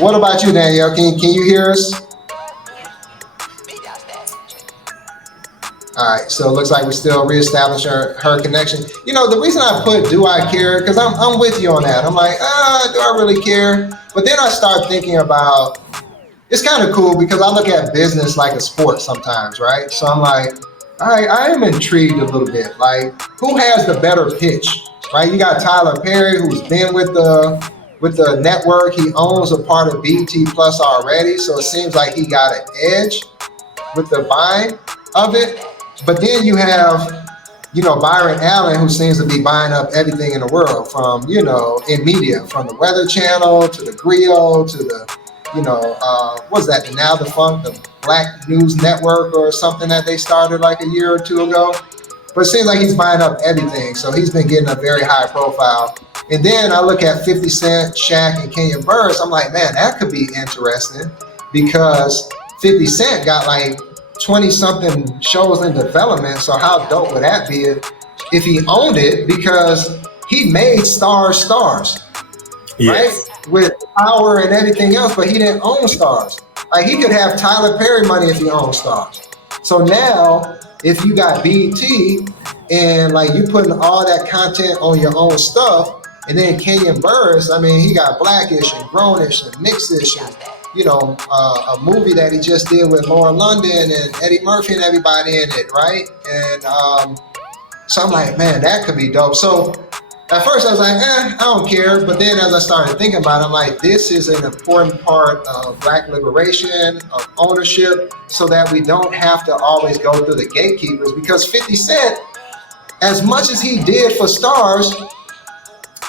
What about you, Danielle? Can you hear us? All right, so it looks like we're still reestablishing her connection. The reason I put "do I care" because I'm with you on that. I'm like, do I really care? But then I start thinking about, it's kind of cool because I look at business like a sport sometimes, right? So I'm like, I am intrigued a little bit. Like, who has the better pitch, right? You got Tyler Perry, who's been with the network. He owns a part of BT Plus already, so it seems like he got an edge with the buying of it. But then you have, Byron Allen, who seems to be buying up everything in the world from, in media, from the Weather Channel to the Griot to the, what's that, the Now the Funk, the Black News Network or something that they started like a year or two ago. But it seems like he's buying up everything. So he's been getting a very high profile. And then I look at 50 Cent, Shaq, and Kenyon Burris. I'm like, man, that could be interesting because 50 Cent got like 20-something shows in development. So how dope would that be if he owned it? Because he made stars, yes, right? With power and everything else, but he didn't own stars. Like, he could have Tyler Perry money if he owned stars. So now, if you got BT and like you putting all that content on your own stuff, and then Kenyon Burris, I mean, he got Blackish and Grownish and Mixish and a movie that he just did with Lauren London and Eddie Murphy and everybody in it, right? And so I'm like, man, that could be dope. So at first I was like, I don't care. But then as I started thinking about it, I'm like, this is an important part of Black liberation, of ownership, so that we don't have to always go through the gatekeepers. Because 50 Cent, as much as he did for stars,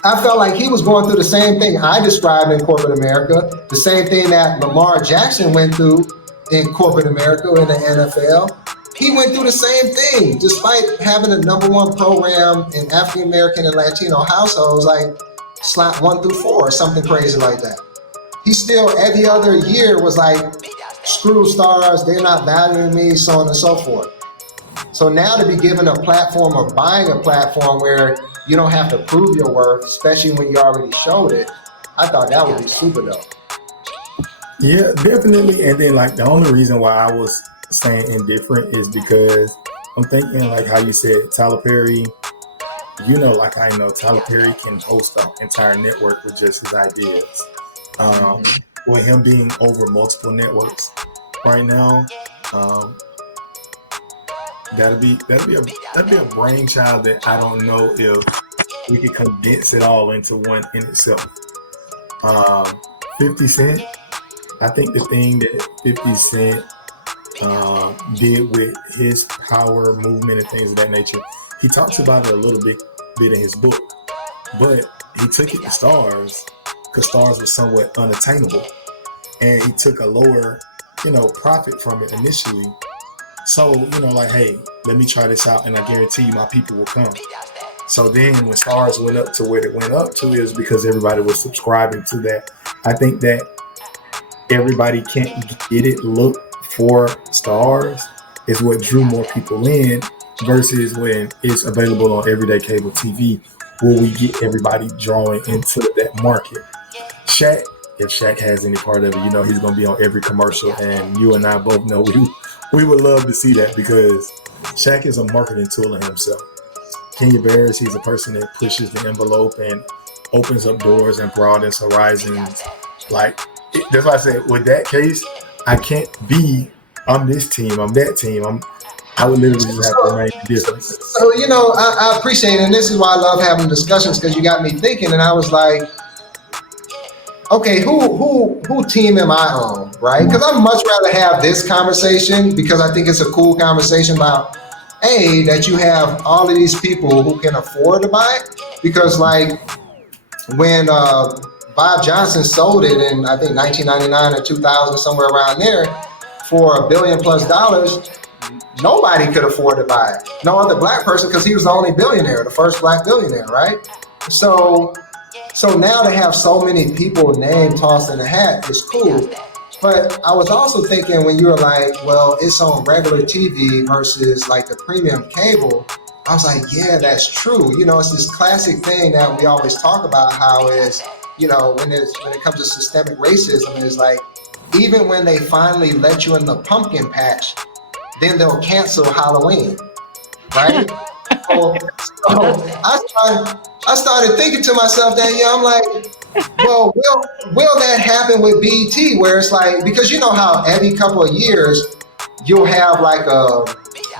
I felt like he was going through the same thing I described in corporate America, the same thing that Lamar Jackson went through in corporate America in the NFL. He went through the same thing, despite having the #1 program in African American and Latino households, like slot 1 through 4 or something crazy like that. He still every other year was like, screw stars, they're not valuing me, so on and so forth. So now to be given a platform or buying a platform where you don't have to prove your worth, especially when you already showed it, I thought that would be super dope. Yeah, definitely. And then like the only reason why I was saying indifferent is because I'm thinking like how you said Tyler Perry, like I know Tyler Perry can host an entire network with just his ideas. With him being over multiple networks right now, that'd be a brainchild that I don't know if we could condense it all into one in itself. 50 Cent, I think the thing that 50 Cent did with his power movement and things of that nature, he talks about it a little bit in his book, but he took it to stars because stars was somewhat unattainable, and he took a lower profit from it initially. So, like, hey, let me try this out and I guarantee you my people will come. So then when stars went up to where it went up to is because everybody was subscribing to that. I think that everybody can't get it, look for stars is what drew more people in versus when it's available on everyday cable TV, will we get everybody drawing into that market. Shaq, if Shaq has any part of it, he's going to be on every commercial, and you and I both know we would love to see that because Shaq is a marketing tool in himself. Kenya Barris, he's a person that pushes the envelope and opens up doors and broadens horizons. Like, that's why I said, with that case, I can't be, I'm this team, I'm that team. I would literally just have to remain different. So, I appreciate it. And this is why I love having discussions, because you got me thinking. And I was like, okay, who team am I on, right? Because I'd much rather have this conversation because I think it's a cool conversation about, A, that you have all of these people who can afford to buy it. Because like when Bob Johnson sold it in, I think, 1999 or 2000, somewhere around there, for $1 billion plus. Nobody could afford to buy it. No other black person, because he was the only billionaire, the first black billionaire, right? So now to have so many people name tossed in the hat is cool. But I was also thinking, when you were like, well, it's on regular TV versus like the premium cable, I was like, yeah, that's true. You know, it's this classic thing that we always talk about, how is, you know, when it comes to systemic racism, it's like, even when they finally let you in the pumpkin patch, then they'll cancel Halloween, right? so I started thinking to myself that, yeah, I'm like, well, will that happen with BET, where it's like, because you know how every couple of years you'll have like a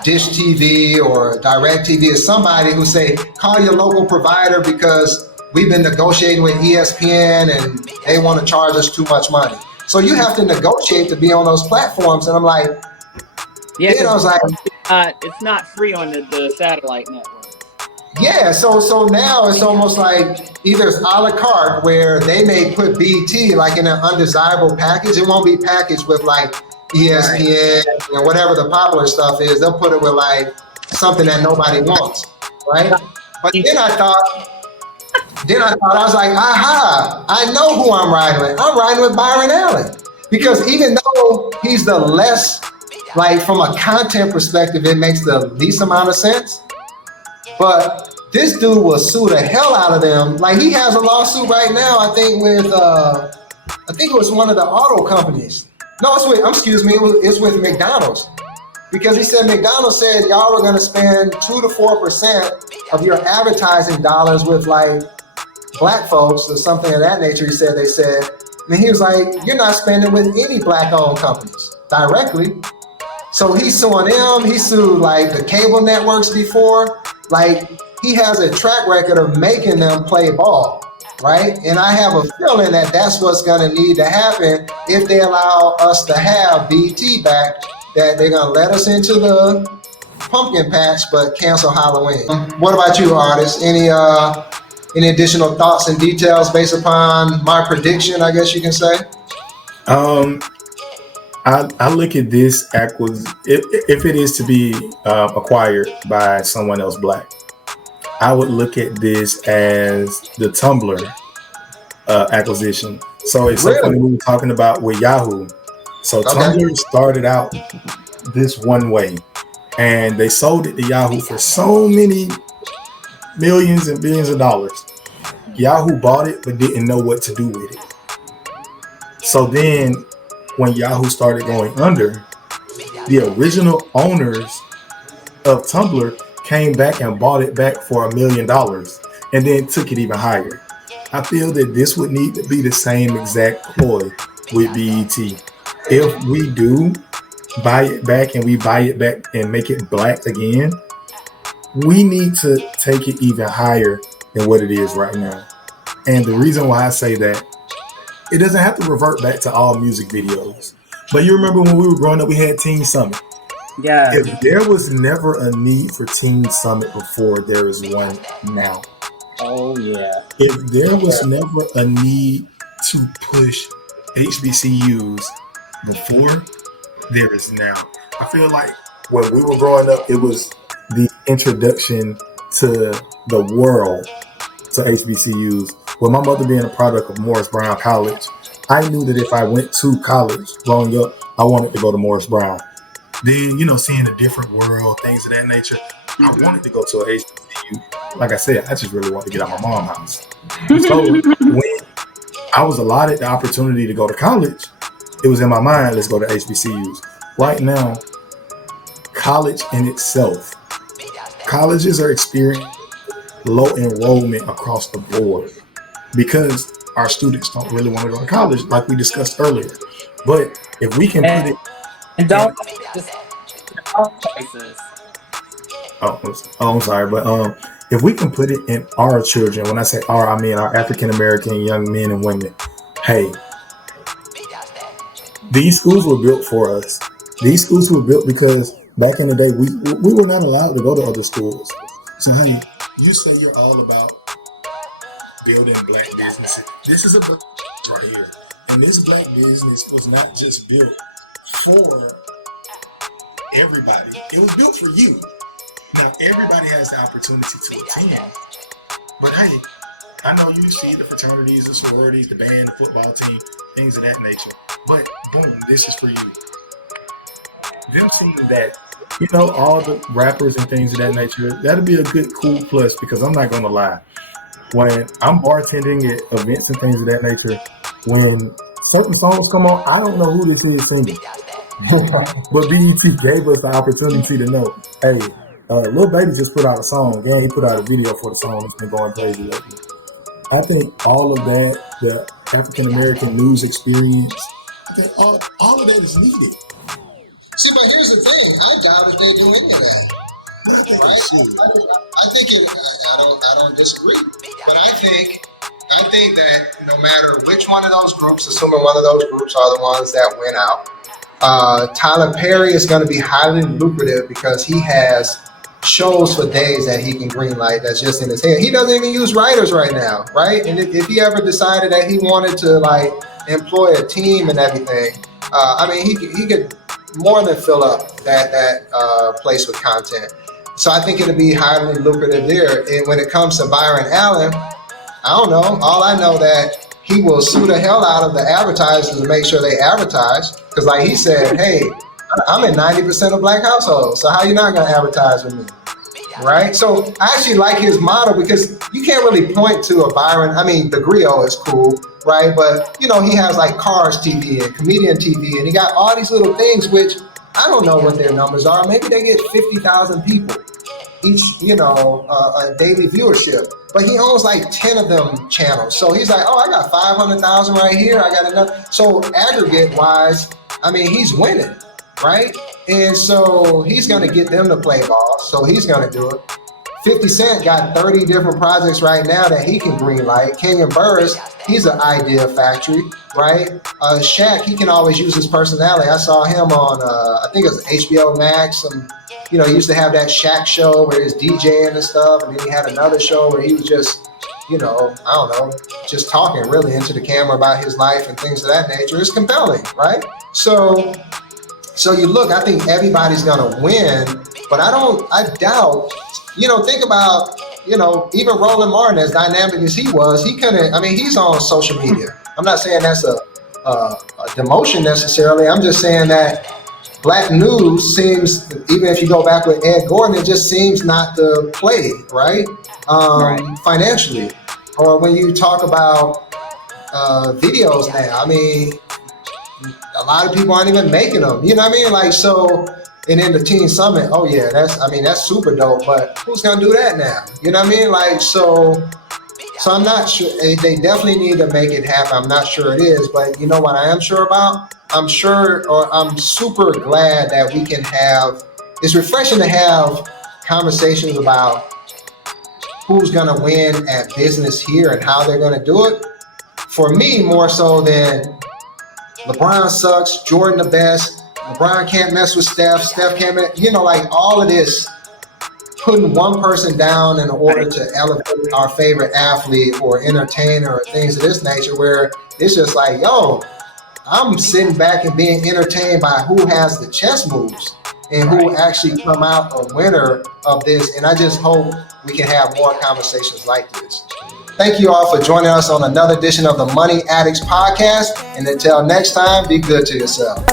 Dish TV or Direct TV or somebody who say, call your local provider because we've been negotiating with ESPN and they want to charge us too much money. So you have to negotiate to be on those platforms. And I'm like, yeah, I was like, it's not free on the satellite network. Yeah, so now it's almost like either it's a la carte, where they may put BT like in an undesirable package. It won't be packaged with like ESPN and whatever the popular stuff is. They'll put it with like something that nobody wants, right? But then I thought, I was like, aha, I know who I'm riding with. I'm riding with Byron Allen. Because even though he's the less, like from a content perspective, it makes the least amount of sense. But this dude will sue the hell out of them. Like, he has a lawsuit right now, I think with, I think it was one of the auto companies. No, it's with McDonald's. Because he said, McDonald's said y'all were gonna spend 2 to 4% of your advertising dollars with like black folks or something of that nature. They said, and he was like, you're not spending with any black owned companies directly. So he's suing them. He sued like the cable networks before. Like, he has a track record of making them play ball, right? And I have a feeling that that's what's gonna need to happen if they allow us to have BT back, that they're gonna let us into the pumpkin patch, but cancel Halloween. What about you, artists? Any additional thoughts and details based upon my prediction, I guess you can say? I look at this if it is to be acquired by someone else black, I would look at this as the Tumblr acquisition. So it's something we were talking about with Yahoo. So Tumblr started out this one way, and they sold it to Yahoo for so many millions and billions of dollars. Yahoo bought it but didn't know what to do with it. So then when Yahoo started going under, the original owners of Tumblr came back and bought it back for $1 million and then took it even higher. I feel that this would need to be the same exact ploy with BET. If we do buy it back and we buy it back and make it black again, we need to take it even higher than what it is right now. And the reason why I say that, it doesn't have to revert back to all music videos. But you remember when we were growing up, we had Teen Summit. Yeah. If there was never a need for Teen Summit before, there is one now. Oh, yeah. If there was never a need to push HBCUs before, there is now. I feel like when we were growing up, it was the introduction to the world to HBCUs. With my mother being a product of Morris Brown College, I knew that if I went to college growing up, I wanted to go to Morris Brown. Then, seeing a different world, things of that nature, I wanted to go to a HBCU. Like I said, I just really wanted to get out my mom's house. So when I was allotted the opportunity to go to college, it was in my mind, let's go to HBCUs. Right now, college in itself, colleges are experiencing low enrollment across the board because our students don't really want to go to college, like we discussed earlier. But if we can put it, and don't just places. I'm sorry, but if we can put it in our children, when I say our, I mean our African American young men and women. Hey, these schools were built for us. These schools were built because back in the day we were not allowed to go to other schools. So hey, you say you're all about building black businesses. This is a black right here. And this black business was not just built for everybody. It was built for you. Now, everybody has the opportunity to attend. But hey, I know you see the fraternities, the sororities, the band, the football team, things of that nature. But boom, this is for you. Them seeing that, you know, all the rappers and things of that nature, that'll be a good, cool plus, because I'm not going to lie. When I'm bartending at events and things of that nature, when certain songs come on, I don't know who this is singing. But BET gave us the opportunity to know, hey, Lil Baby just put out a song, and he put out a video for the song that's been going crazy lately. I think all of that, the African American news experience, I think all of that is needed. See, but here's the thing. I doubt if they do any of that. Right? I think it. I don't disagree. But I think that no matter which one of those groups, assuming one of those groups are the ones that win out, Tyler Perry is going to be highly lucrative because he has shows for days that he can greenlight that's just in his head. He doesn't even use writers right now, right? And if he ever decided that he wanted to like employ a team and everything, I mean, he could more than fill up that place with content. So I think it'll be highly lucrative there. And when it comes to Byron Allen, I don't know. All I know that he will sue the hell out of the advertisers to make sure they advertise. Because like he said, hey, I'm in 90% of black households. So how you not going to advertise with me? Right? So I actually like his model because you can't really point to a Byron. I mean, the Griot is cool, right? But, you know, he has like Cars TV and Comedian TV, and he got all these little things, which I don't know what their numbers are. Maybe they get 50,000 people each, you know, a daily viewership. But he owns like 10 of them channels. So he's like, oh, I got 500,000 right here. I got enough. So aggregate wise, I mean, he's winning, right? And so he's going to get them to play ball. So he's going to do it. 50 Cent got 30 different projects right now that he can greenlight. Kenyon Burris, he's an idea factory, right? Shaq, he can always use his personality. I saw him on, I think it was HBO Max. You know, he used to have that Shaq show where he's DJing and stuff. And then he had another show where he was just, you know, I don't know, just talking really into the camera about his life and things of that nature. It's compelling, right? So you look, I think everybody's going to win, but I doubt, you know, think about, you know, even Roland Martin, as dynamic as he was, he couldn't, I mean, he's on social media. I'm not saying that's a demotion necessarily. I'm just saying that black news seems, even if you go back with Ed Gordon, it just seems not to play, right? Financially. Or when you talk about videos now, I mean, a lot of people aren't even making them, you know what I mean? Like, so, and then the Teen Summit, oh yeah, that's super dope, but who's gonna do that now? You know what I mean? Like, so I'm not sure, they definitely need to make it happen. I'm not sure it is, but you know what I am sure about? I'm super glad that we can have, it's refreshing to have conversations about who's gonna win at business here and how they're gonna do it. For me, more so than LeBron sucks, Jordan the best, LeBron can't mess with Steph can't mess, you know, like all of this, putting one person down in order to elevate our favorite athlete or entertainer or things of this nature, where it's just like, yo, I'm sitting back and being entertained by who has the chess moves and who actually come out a winner of this. And I just hope we can have more conversations like this. Thank you all for joining us on another edition of the Money Addicts podcast. And until next time, be good to yourself.